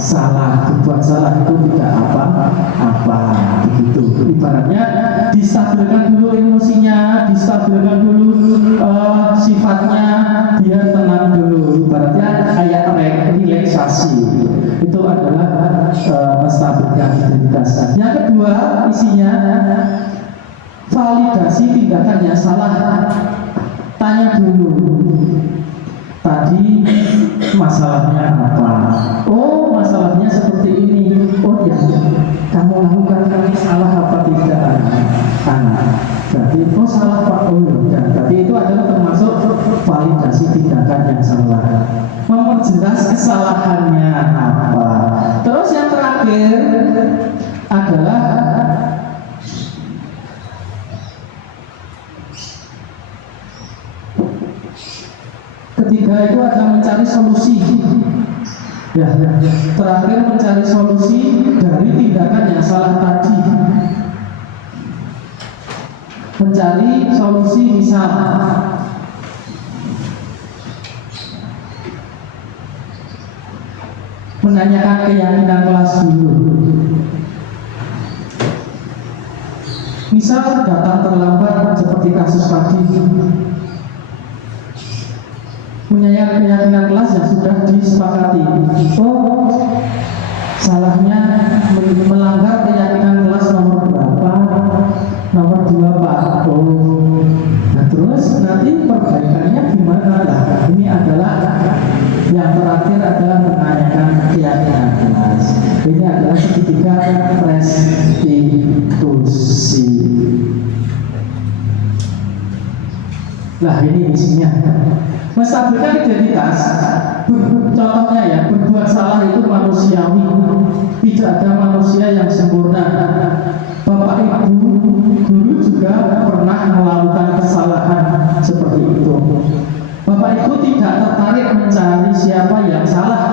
salah, berbuat salah itu tidak apa-apa, begitu. Ibaratnya distabilkan dulu emosinya, distabilkan dulu sifatnya, biar tenang dulu. Ibaratnya kayak relaksasi. Itu adalah menstabilkan tindakan yang salah, tanya dulu. Tadi masalahnya apa? Oh, masalahnya seperti ini. Oh, yang kamu lakukan ini salah apa tidak, anak? Berarti oh salah Pak. Oh, ya. Berarti itu adalah termasuk validasi tindakan yang salah. Memperjelas kesalahannya apa. Terus yang terakhir adalah ketiga itu adalah mencari solusi. Ya, terakhir mencari solusi dari tindakan yang salah tadi. Mencari solusi misal menanyakan keyakinan kelas dulu. Misal datang terlambat seperti kasus tadi, menanyakan keyakinan kelas yang sudah disepakati. Oh, salahnya melanggar keyakinan kelas nomor berapa? Nomor 2 Pak. Oh, nah terus nanti perbaikannya gimana lah? Ini adalah yang terakhir adalah menanyakan keyakinan kelas. Ini adalah segitiga restitusi. Lah ini isinya. Menstabilkan identitas, contohnya ya, berbuat salah itu manusiawi. Tidak ada manusia yang sempurna. Bapak Ibu guru juga pernah melakukan kesalahan seperti itu. Bapak Ibu tidak tertarik mencari siapa yang salah,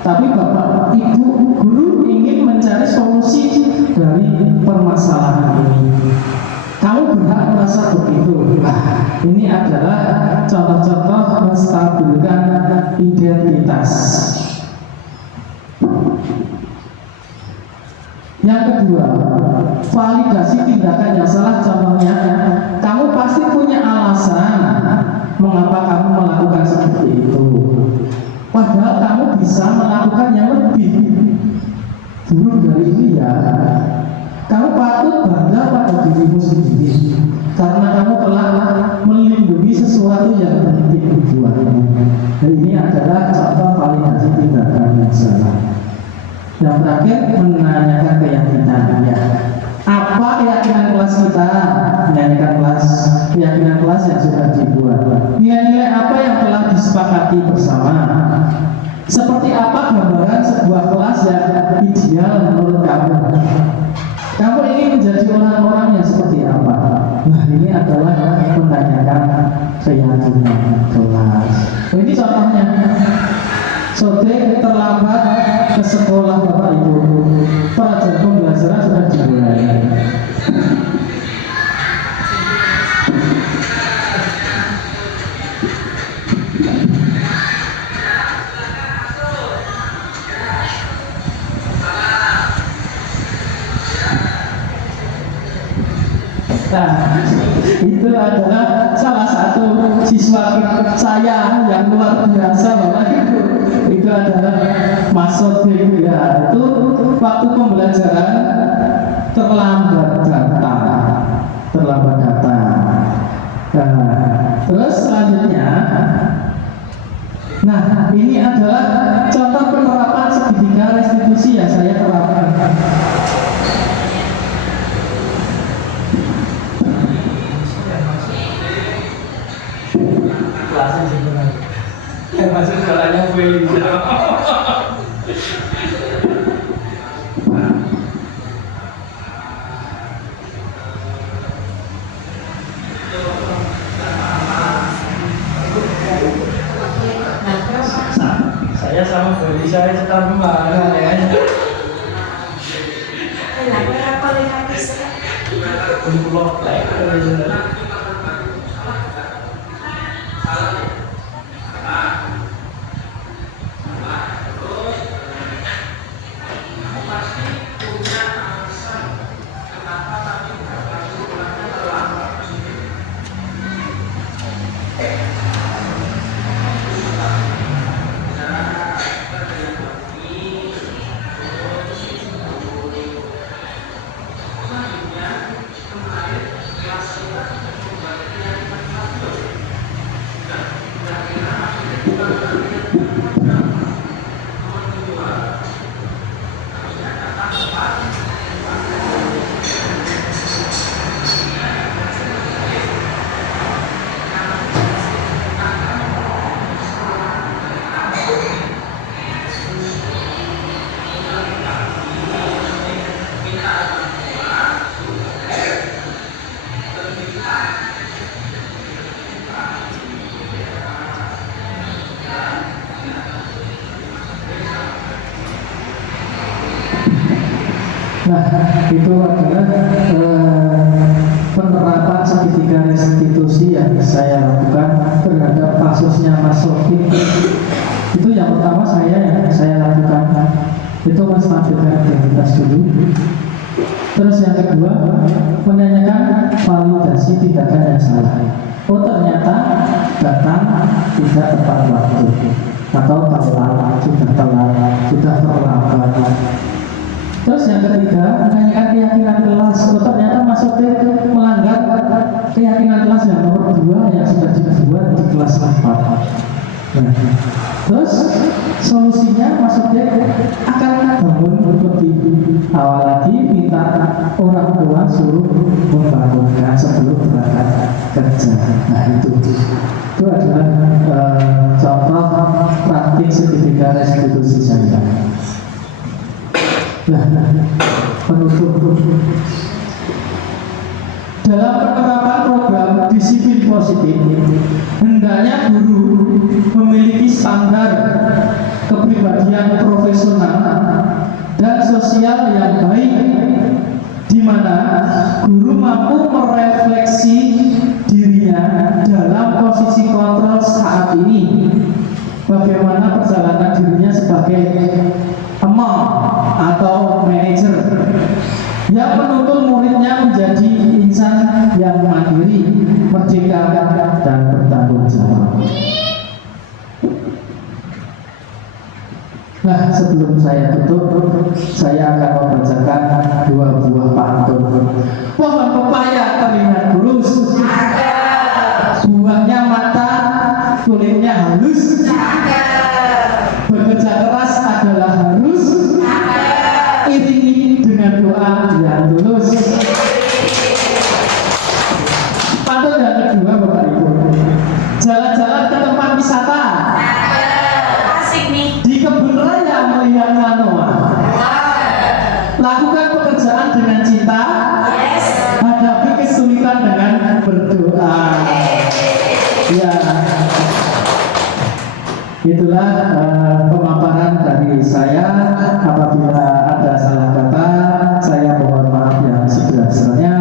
tapi Bapak Ibu guru ingin mencari solusi dari permasalahan ini. Kamu berhak merasa begitu. Nah, ini adalah contoh-contoh menstabilkan identitas. Yang kedua, validasi tindakan yang salah. Contohnya, kamu pasti punya alasan mengapa kamu melakukan seperti itu. Padahal kamu bisa melakukan yang lebih buruk dari ini ya. Kamu patut bangga pada dirimu sendiri karena kamu telah melindungi sesuatu yang penting buatmu. Dan ini adalah contoh validasi tindakan yang salah. Yang terakhir, menanyakan keyakinan. Ya, apa keyakinan kelas kita? Menanyakan keyakinan kelas yang sudah dibuat. Nilai-nilai apa yang telah disepakati bersama? Seperti apa gambaran sebuah kelas yang ideal menurut kamu? Kamu ingin menjadi orang-orang yang seperti apa? Nah, ini adalah menanyakan keyakinan kelas. Ini contohnya. Sore terlambat ke sekolah Bapak Ibu. Pelajaran pembelajaran sudah dimulai. Nah, itu adalah salah satu siswa saya yang luar biasa Bapak Ibu. Itu adalah masuk ya. Itu waktu pembelajaran terlambat datang. Nah, terus selanjutnya, nah ini adalah contoh penerapan segitiga restitusi yang saya terapkan. Kelasnya sebenarnya yang masuk sekolahnya Willy. Saya sama Willy saya setar kemana ya? Blok like. Nah, itu adalah penerapan segitiga restitusi yang saya lakukan terhadap kasusnya Mas Sofi. Itu yang pertama saya lakukan. Itu menstabilkan identitas dulu. Terus yang kedua, menanyakan validasi tindakan yang salah. Oh ternyata datang tidak tepat waktu atau telat, sudah terlambat. Terus yang ketiga, menanyakan keyakinan kelas. Oh ternyata masuknya melanggar keyakinan kelas yang nomor 2 yang sudah dibuat di kelas 4. Nah, terus solusinya maksudnya akan bangun lebih awal lagi, minta orang tua suruh membangunkan sebelum berangkat kerja. Nah itu adalah contoh praktik segitiga restitusi saya. Nah, penutup. Dalam penerapan program disiplin positif, hendaknya guru memiliki standar kepribadian profesional dan sosial yang baik, di mana guru mampu merefleksi dirinya dalam posisi kontrol saat ini, bagaimana perjalanan dirinya sebagai emang atau manajer yang menuntun muridnya menjadi insan yang mandiri, merdeka, dan bertanggung jawab. Nah, sebelum saya tutup, saya akan membacakan 2 buah pantun. Pohon pepaya terlihat lurus, buahnya matang, kulitnya halus, bekerja keras adalah harus, iringi dengan doa yang tulus. Pantun yang kedua, Bapak Ibu, jalan-jalan ke tempat wisata, Asik nih. di kebun raya melihat kanoa, lakukan pekerjaan dengan cinta, Yes. hadapi kesulitan dengan berdoa. Ya, itulah pemaparan dari saya. Apabila ada salah kata, saya mohon maaf yang sebesar-besarnya.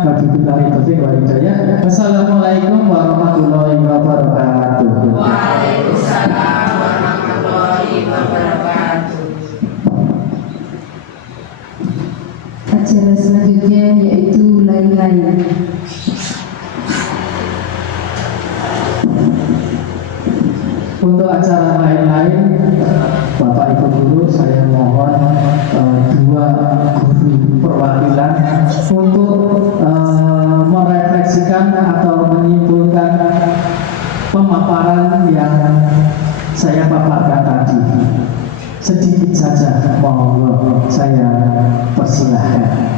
Wabillahi taufiq wal hidayah. Wassalamualaikum warahmatullahi wabarakatuh. Waalaikumsalam warahmatullahi wabarakatuh. Acara selanjutnya yaitu lain-lain. Untuk acara lain-lain, Bapak Ibu guru, saya mohon 2 guru perwakilan untuk merefleksikan atau menyimpulkan pemaparan yang saya paparkan tadi. Sedikit saja, mohon saya persilahkan.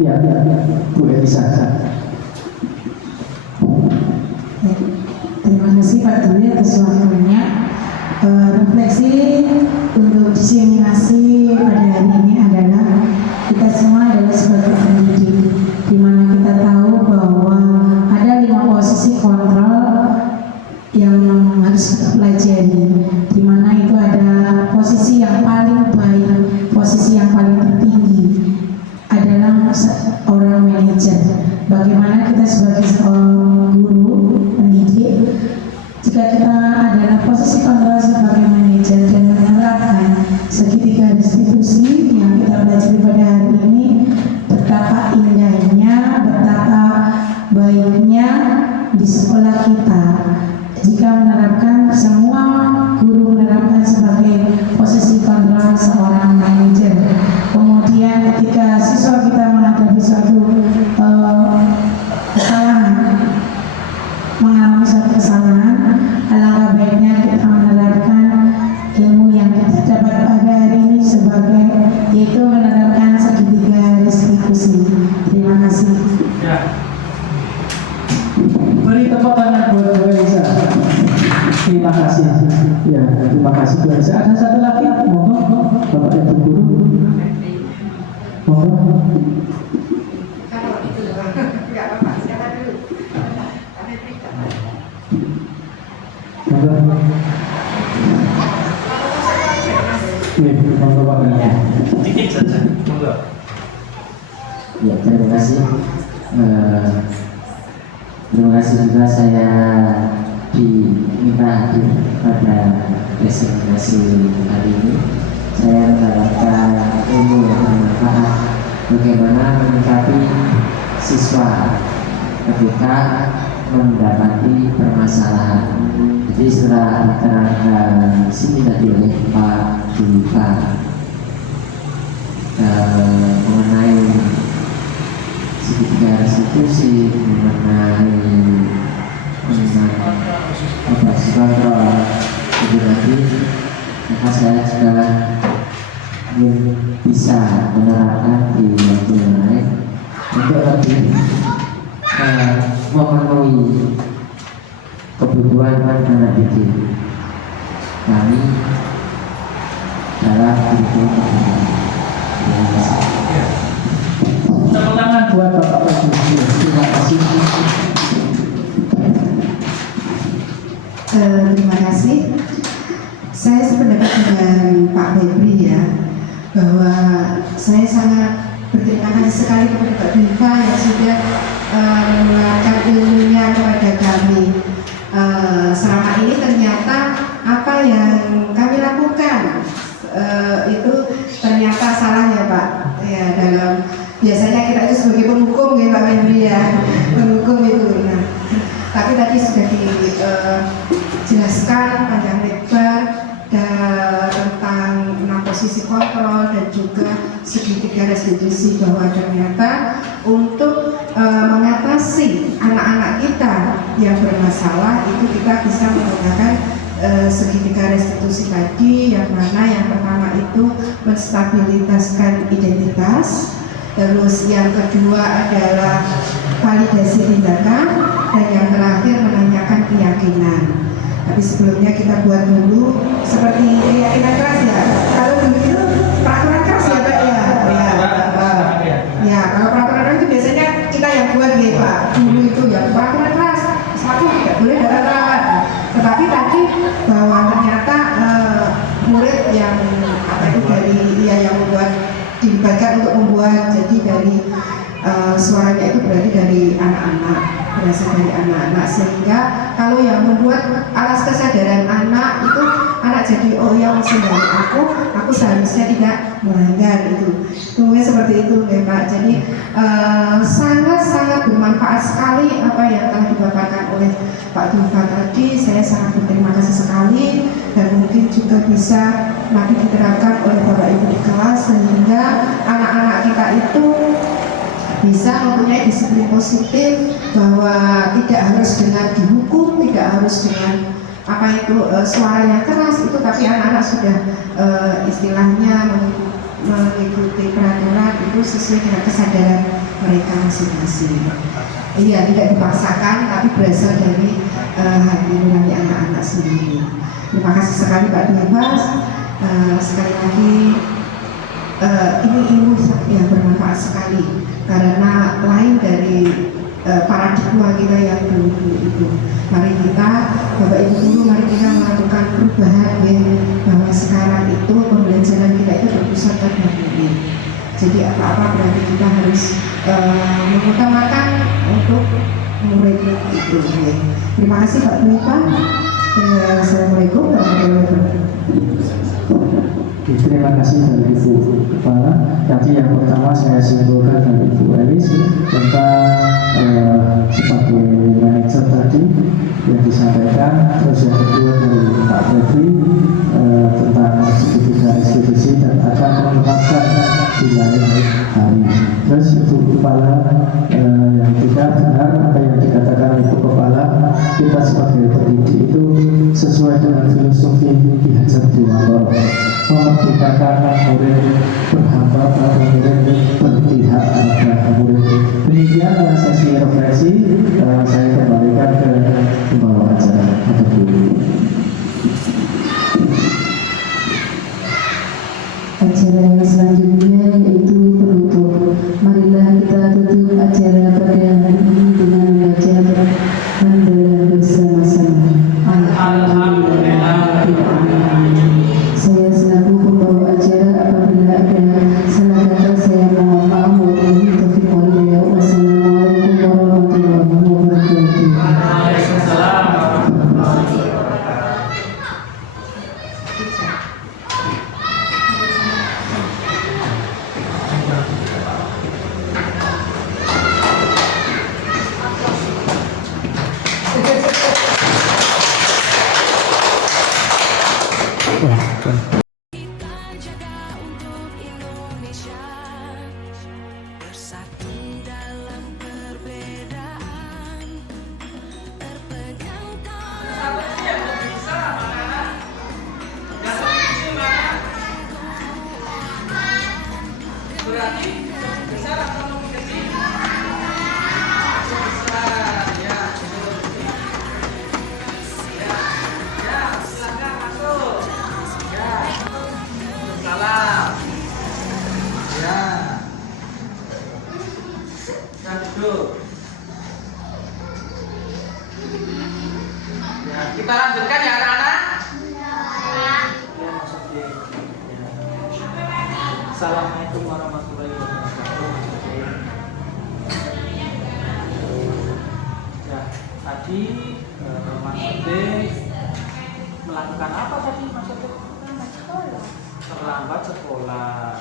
Ya, Bu Elisa. Terima kasih Pak Dwi atas waktunya. Refleksi untuk diseminasi pada hari ini adalah kita semua adalah sebagai pendidik, di mana kita tahu bahwa ada 5 posisi kontrol yang harus kita pelajari, di mana itu ada posisi yang paling baik, posisi yang paling tertinggi adalah seorang manajer. Bagaimana kita sebagai seorang guru pendidik, jika kita adalah posisi kontrol sebagai manajer dan menerapkan segitiga restitusi yang kita pelajari pada hari ini, betapa indahnya, betapa baiknya di sekolah kita jika menerapkan, semua guru menerapkan sebagai posisi kontrol seorang manajer. Kemudian ketika siswa kita menghadapi suatu kesalahan, mengalami suatu kesalahan, alangkah baiknya kita menerapkan ilmu yang kita dapat pada hari ini sebagai, yaitu menerapkan segitiga restitusi. Terima kasih. Ya. Beri tepuk tangan buat Bu Elisa. Terima kasih. Ya, terima kasih Bu Elisa. Ada satu lagi, monggo Bapak Ibu guru. Monggo. Kalau itu nggak apa-apa, silakan dulu. Monggo. monggo Pak Gani. Sedikit saja. Monggo. Ya, terima kasih. Terima kasih juga saya diminta hadir pada presentasi hari ini. Saya mendapatkan ilmu yang bermanfaat bagaimana menyikapi siswa ketika mendapati permasalahan. Jadi setelah diterangkan sini tadi oleh Pak Julika mengenai segitiga restitusi, mengenai operasi kontrol itu tadi, maka saya juga bisa menerapkan di waktu yang lain untuk lebih memenuhi kebutuhan anak didik kami dalam hidup kehidupan. Terima kasih. Tepuk tangan buat Bapak Febri. Terima kasih. Terima kasih. Saya sependapat dengan Pak Febri ya, bahwa saya sangat berterima kasih sekali kepada Pak Diva yang sudah menularkan ilmunya kepada kami. Selama ini ternyata apa yang kami lakukan itu ternyata salah ya Pak. Ya, dalam biasanya kita itu sebagai penghukum ya Pak Febri ya, penghukum itu. Nah, tapi tadi sudah dijelaskan panjang lebar tentang 6 posisi kontrol dan juga segitiga restitusi, bahwa ternyata untuk mengatasi anak-anak kita yang bermasalah itu kita bisa menggunakan segitiga restitusi tadi, yang mana yang pertama itu menstabilitaskan identitas, terus yang kedua adalah validasi tindakan, dan yang terakhir menanyakan keyakinan. Tapi sebelumnya kita buat dulu seperti keyakinan keras ya. Kalau dulu itu peraturan keras ya Pak ya. Ya, kalau peraturan keras itu biasanya kita yang buat ya Pak. Dulu itu ya peraturan keras, satu tidak boleh darah rawat. Tetapi tadi bahwa ternyata murid yang dari yang membuat, dilibatkan untuk membuat, jadi dari suaranya itu berarti dari anak-anak, berasal dari anak-anak, sehingga kalau yang membuat alas kesadaran anak itu anak jadi oh ya mesti dari aku seharusnya tidak melanggar itu. Mungkin seperti itu ya Pak. Jadi sangat-sangat bermanfaat sekali apa yang telah dipaparkan oleh Pak Diva tadi. Saya sangat berterima kasih sekali, dan mungkin juga bisa nanti diterapkan oleh Bapak Ibu di kelas, sehingga anak-anak kita itu bisa mempunyai disiplin positif, bahwa tidak harus dengan dihukum, tidak harus dengan apa itu suara yang keras itu, tapi anak-anak sudah istilahnya mengikuti peraturan itu sesuai dengan kesadaran mereka masing-masing. Iya, tidak dipaksakan, tapi berasal dari hati nurani anak-anak sendiri. Terima kasih sekali Pak Diva. Sekali lagi ini ilmu yang bermanfaat sekali, karena lain dari paradigma kita yang dulu itu. Mari kita, Bapak Ibu guru, mari kita melakukan perubahan ya, bahwa sekarang itu pembelajaran kita itu berpusat pada murid. Jadi apa-apa berarti kita harus mengutamakan untuk murid itu ya. Terima kasih Pak Diva. Assalamualaikum warahmatullahi wabarakatuh. Terima kasih dari Ibu Kepala. Tadi yang pertama saya simpulkan dari Ibu Elis tentang sebagai manajer tadi yang disampaikan, terus yang kedua dari Pak Febri tentang segitiga restitusi dan akan mengungkapkan di lain hari. Terus Ibu Kepala yang tidak benar apa yang dikatakan Ibu Kepala, kita sebagai pendidik itu sesuai dengan filosofi dihajar di awal, memerdekakan murid, berhamba pada murid, berpihak pada murid. Demikian sesi refleksi, saya kembalikan ke pembawa acara atau guru. Acara yang selanjutnya yaitu penutup. Marilah kita tutup acara pada hari ini dengan membaca hamdalah bersama-sama. Alhamdulillah. Saya selaku pembawa wabarakatuh. Kita jaga untuk Indonesia, bersatu dalam perbedaan, berpegang tangan. Berarti besar atau lebih kecil? Besar, ya. Ya, silakan masuk. Ya, salam. Ya. Kita duduk. Ya, kita lanjutkan ya anak-anak. Ya, masuk di. Ya. Assalamualaikum warahmatullahi wabarakatuh. Ya, tadi Mas Ode melakukan apa tadi Mas Ode? Terlambat sekolah.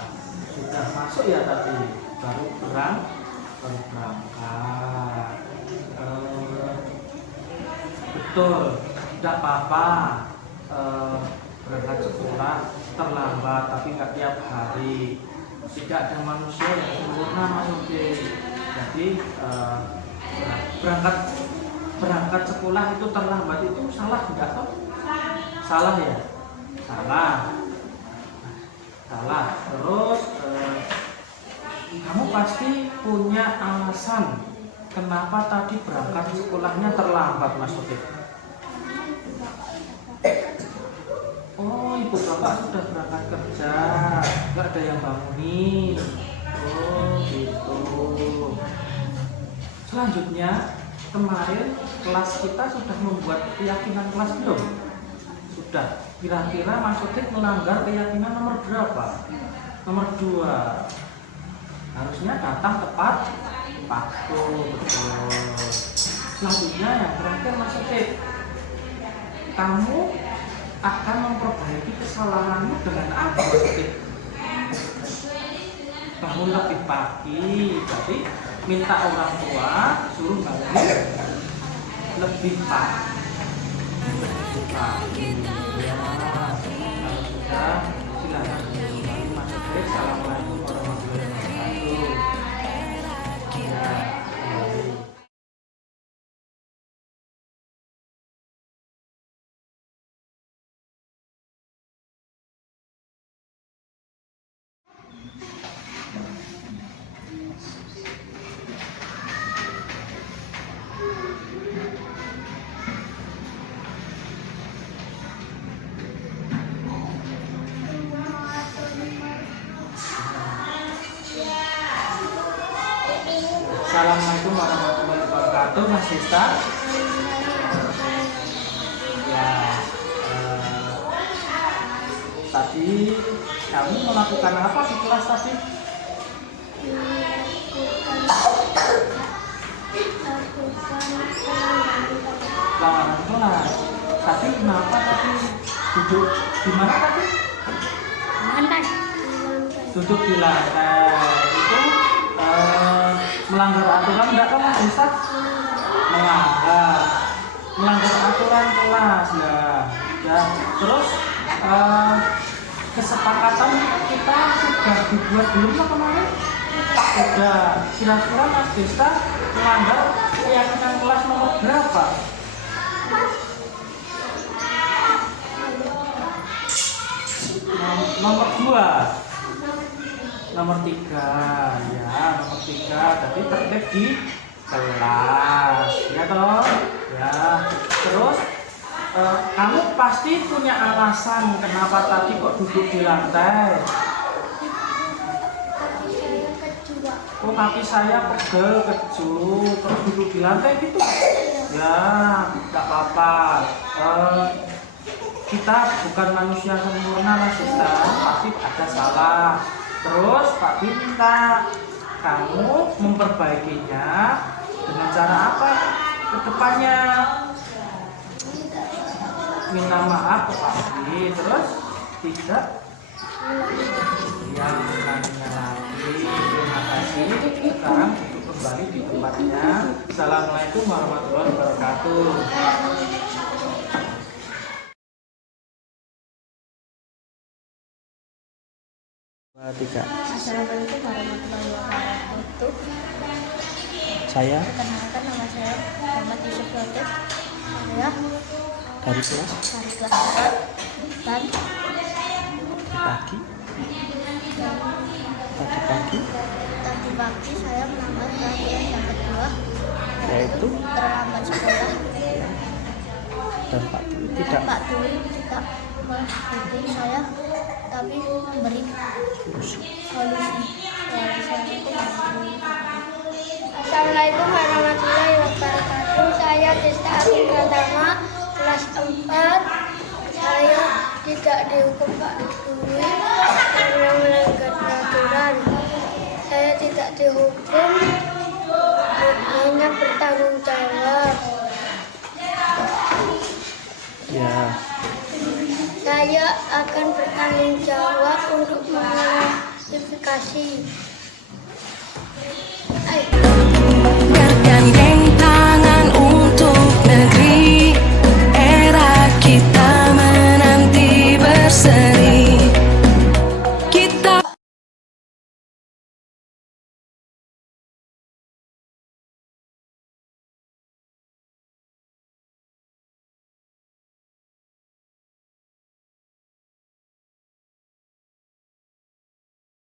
Sudah masuk ya tadi, baru berangkat. Betul, tidak apa-apa. Berangkat sekolah terlambat, tapi nggak tiap hari. Tidak ada manusia yang sempurna Mas Ode. Jadi berangkat sekolah itu terlambat itu salah nggak toh? Salah ya? Salah. Terus kamu pasti punya alasan kenapa tadi berangkat sekolahnya terlambat Mas Ode. Oh, ibu bapak sudah berangkat kerja, nggak ada yang bangunin. Oh, gitu. Selanjutnya, kemarin kelas kita sudah membuat keyakinan kelas belum? Sudah. Kira-kira Mas Ode melanggar keyakinan nomor berapa? Nomor 2. Harusnya datang tepat waktu, betul. Selanjutnya yang terakhir Mas Ode, kamu akan memperbaiki kesalahanmu dengan apa Mas Ode? Bangun lebih pagi, jadi minta orang tua suruh bangun lebih pagi. Ya, kalau sudah silakan kembali Mas Ode. Assalamualaikum warahmatullahi wabarakatuh. Ya, kembali. Assalamualaikum warahmatullahi wabarakatuh, Mas Desta. Ya, tadi kamu melakukan apa di kelas tadi? Lawan kelas. Tadi kenapa tadi duduk di mana tadi? Duduk di lantai. Itu melanggar aturan enggak kan Mas Desta? Melanggar aturan kelas ya. Terus kesepakatan kita sudah dibuat belum lah kemarin? Sudah. Kira-kira Mas Desta melanggar keyakinan kelas nomor berapa? Nomor 2. Nomor 3 ya, nomor 3 tadi tertib di kelas ya toh ya. Terus kamu pasti punya alasan kenapa tadi kok duduk di lantai. Oh, kaki saya pegel, keju, terus duduk di lantai gitu ya. Nggak apa-apa, kita bukan manusia sempurna Mas Desta, pasti ada salah. Terus Pak Bin minta kamu memperbaikinya dengan cara apa ke depannya? Minta maaf ke Pak Bin, terus tidak yang lainnya lagi. Terima kasih. Sekarang duduk kembali di tempatnya. Assalamualaikum warahmatullahi wabarakatuh. 3. Assalamualaikum warahmatullahi wabarakatuh. Saya Perkenalkan nama saya Muhammad Yusuf Latif. Saya dari kelas dari kelas 4 dan pagi. tadi pagi saya melamar pelajaran yang kedua, Yaitu terlambat sekolah. dan Pak Dwi tidak Pak Dwi tidak mengikuti saya, tapi memberi solusi. Assalamualaikum warahmatullahi wabarakatuh. Saya Desta Agung Pratama, kelas 4. Saya tidak dihukum Pak Dwi karena melanggar peraturan. Saya tidak dihukum, hanya bertanggung jawab. ya. Saya akan bertanggung jawab untuk mengklarifikasi.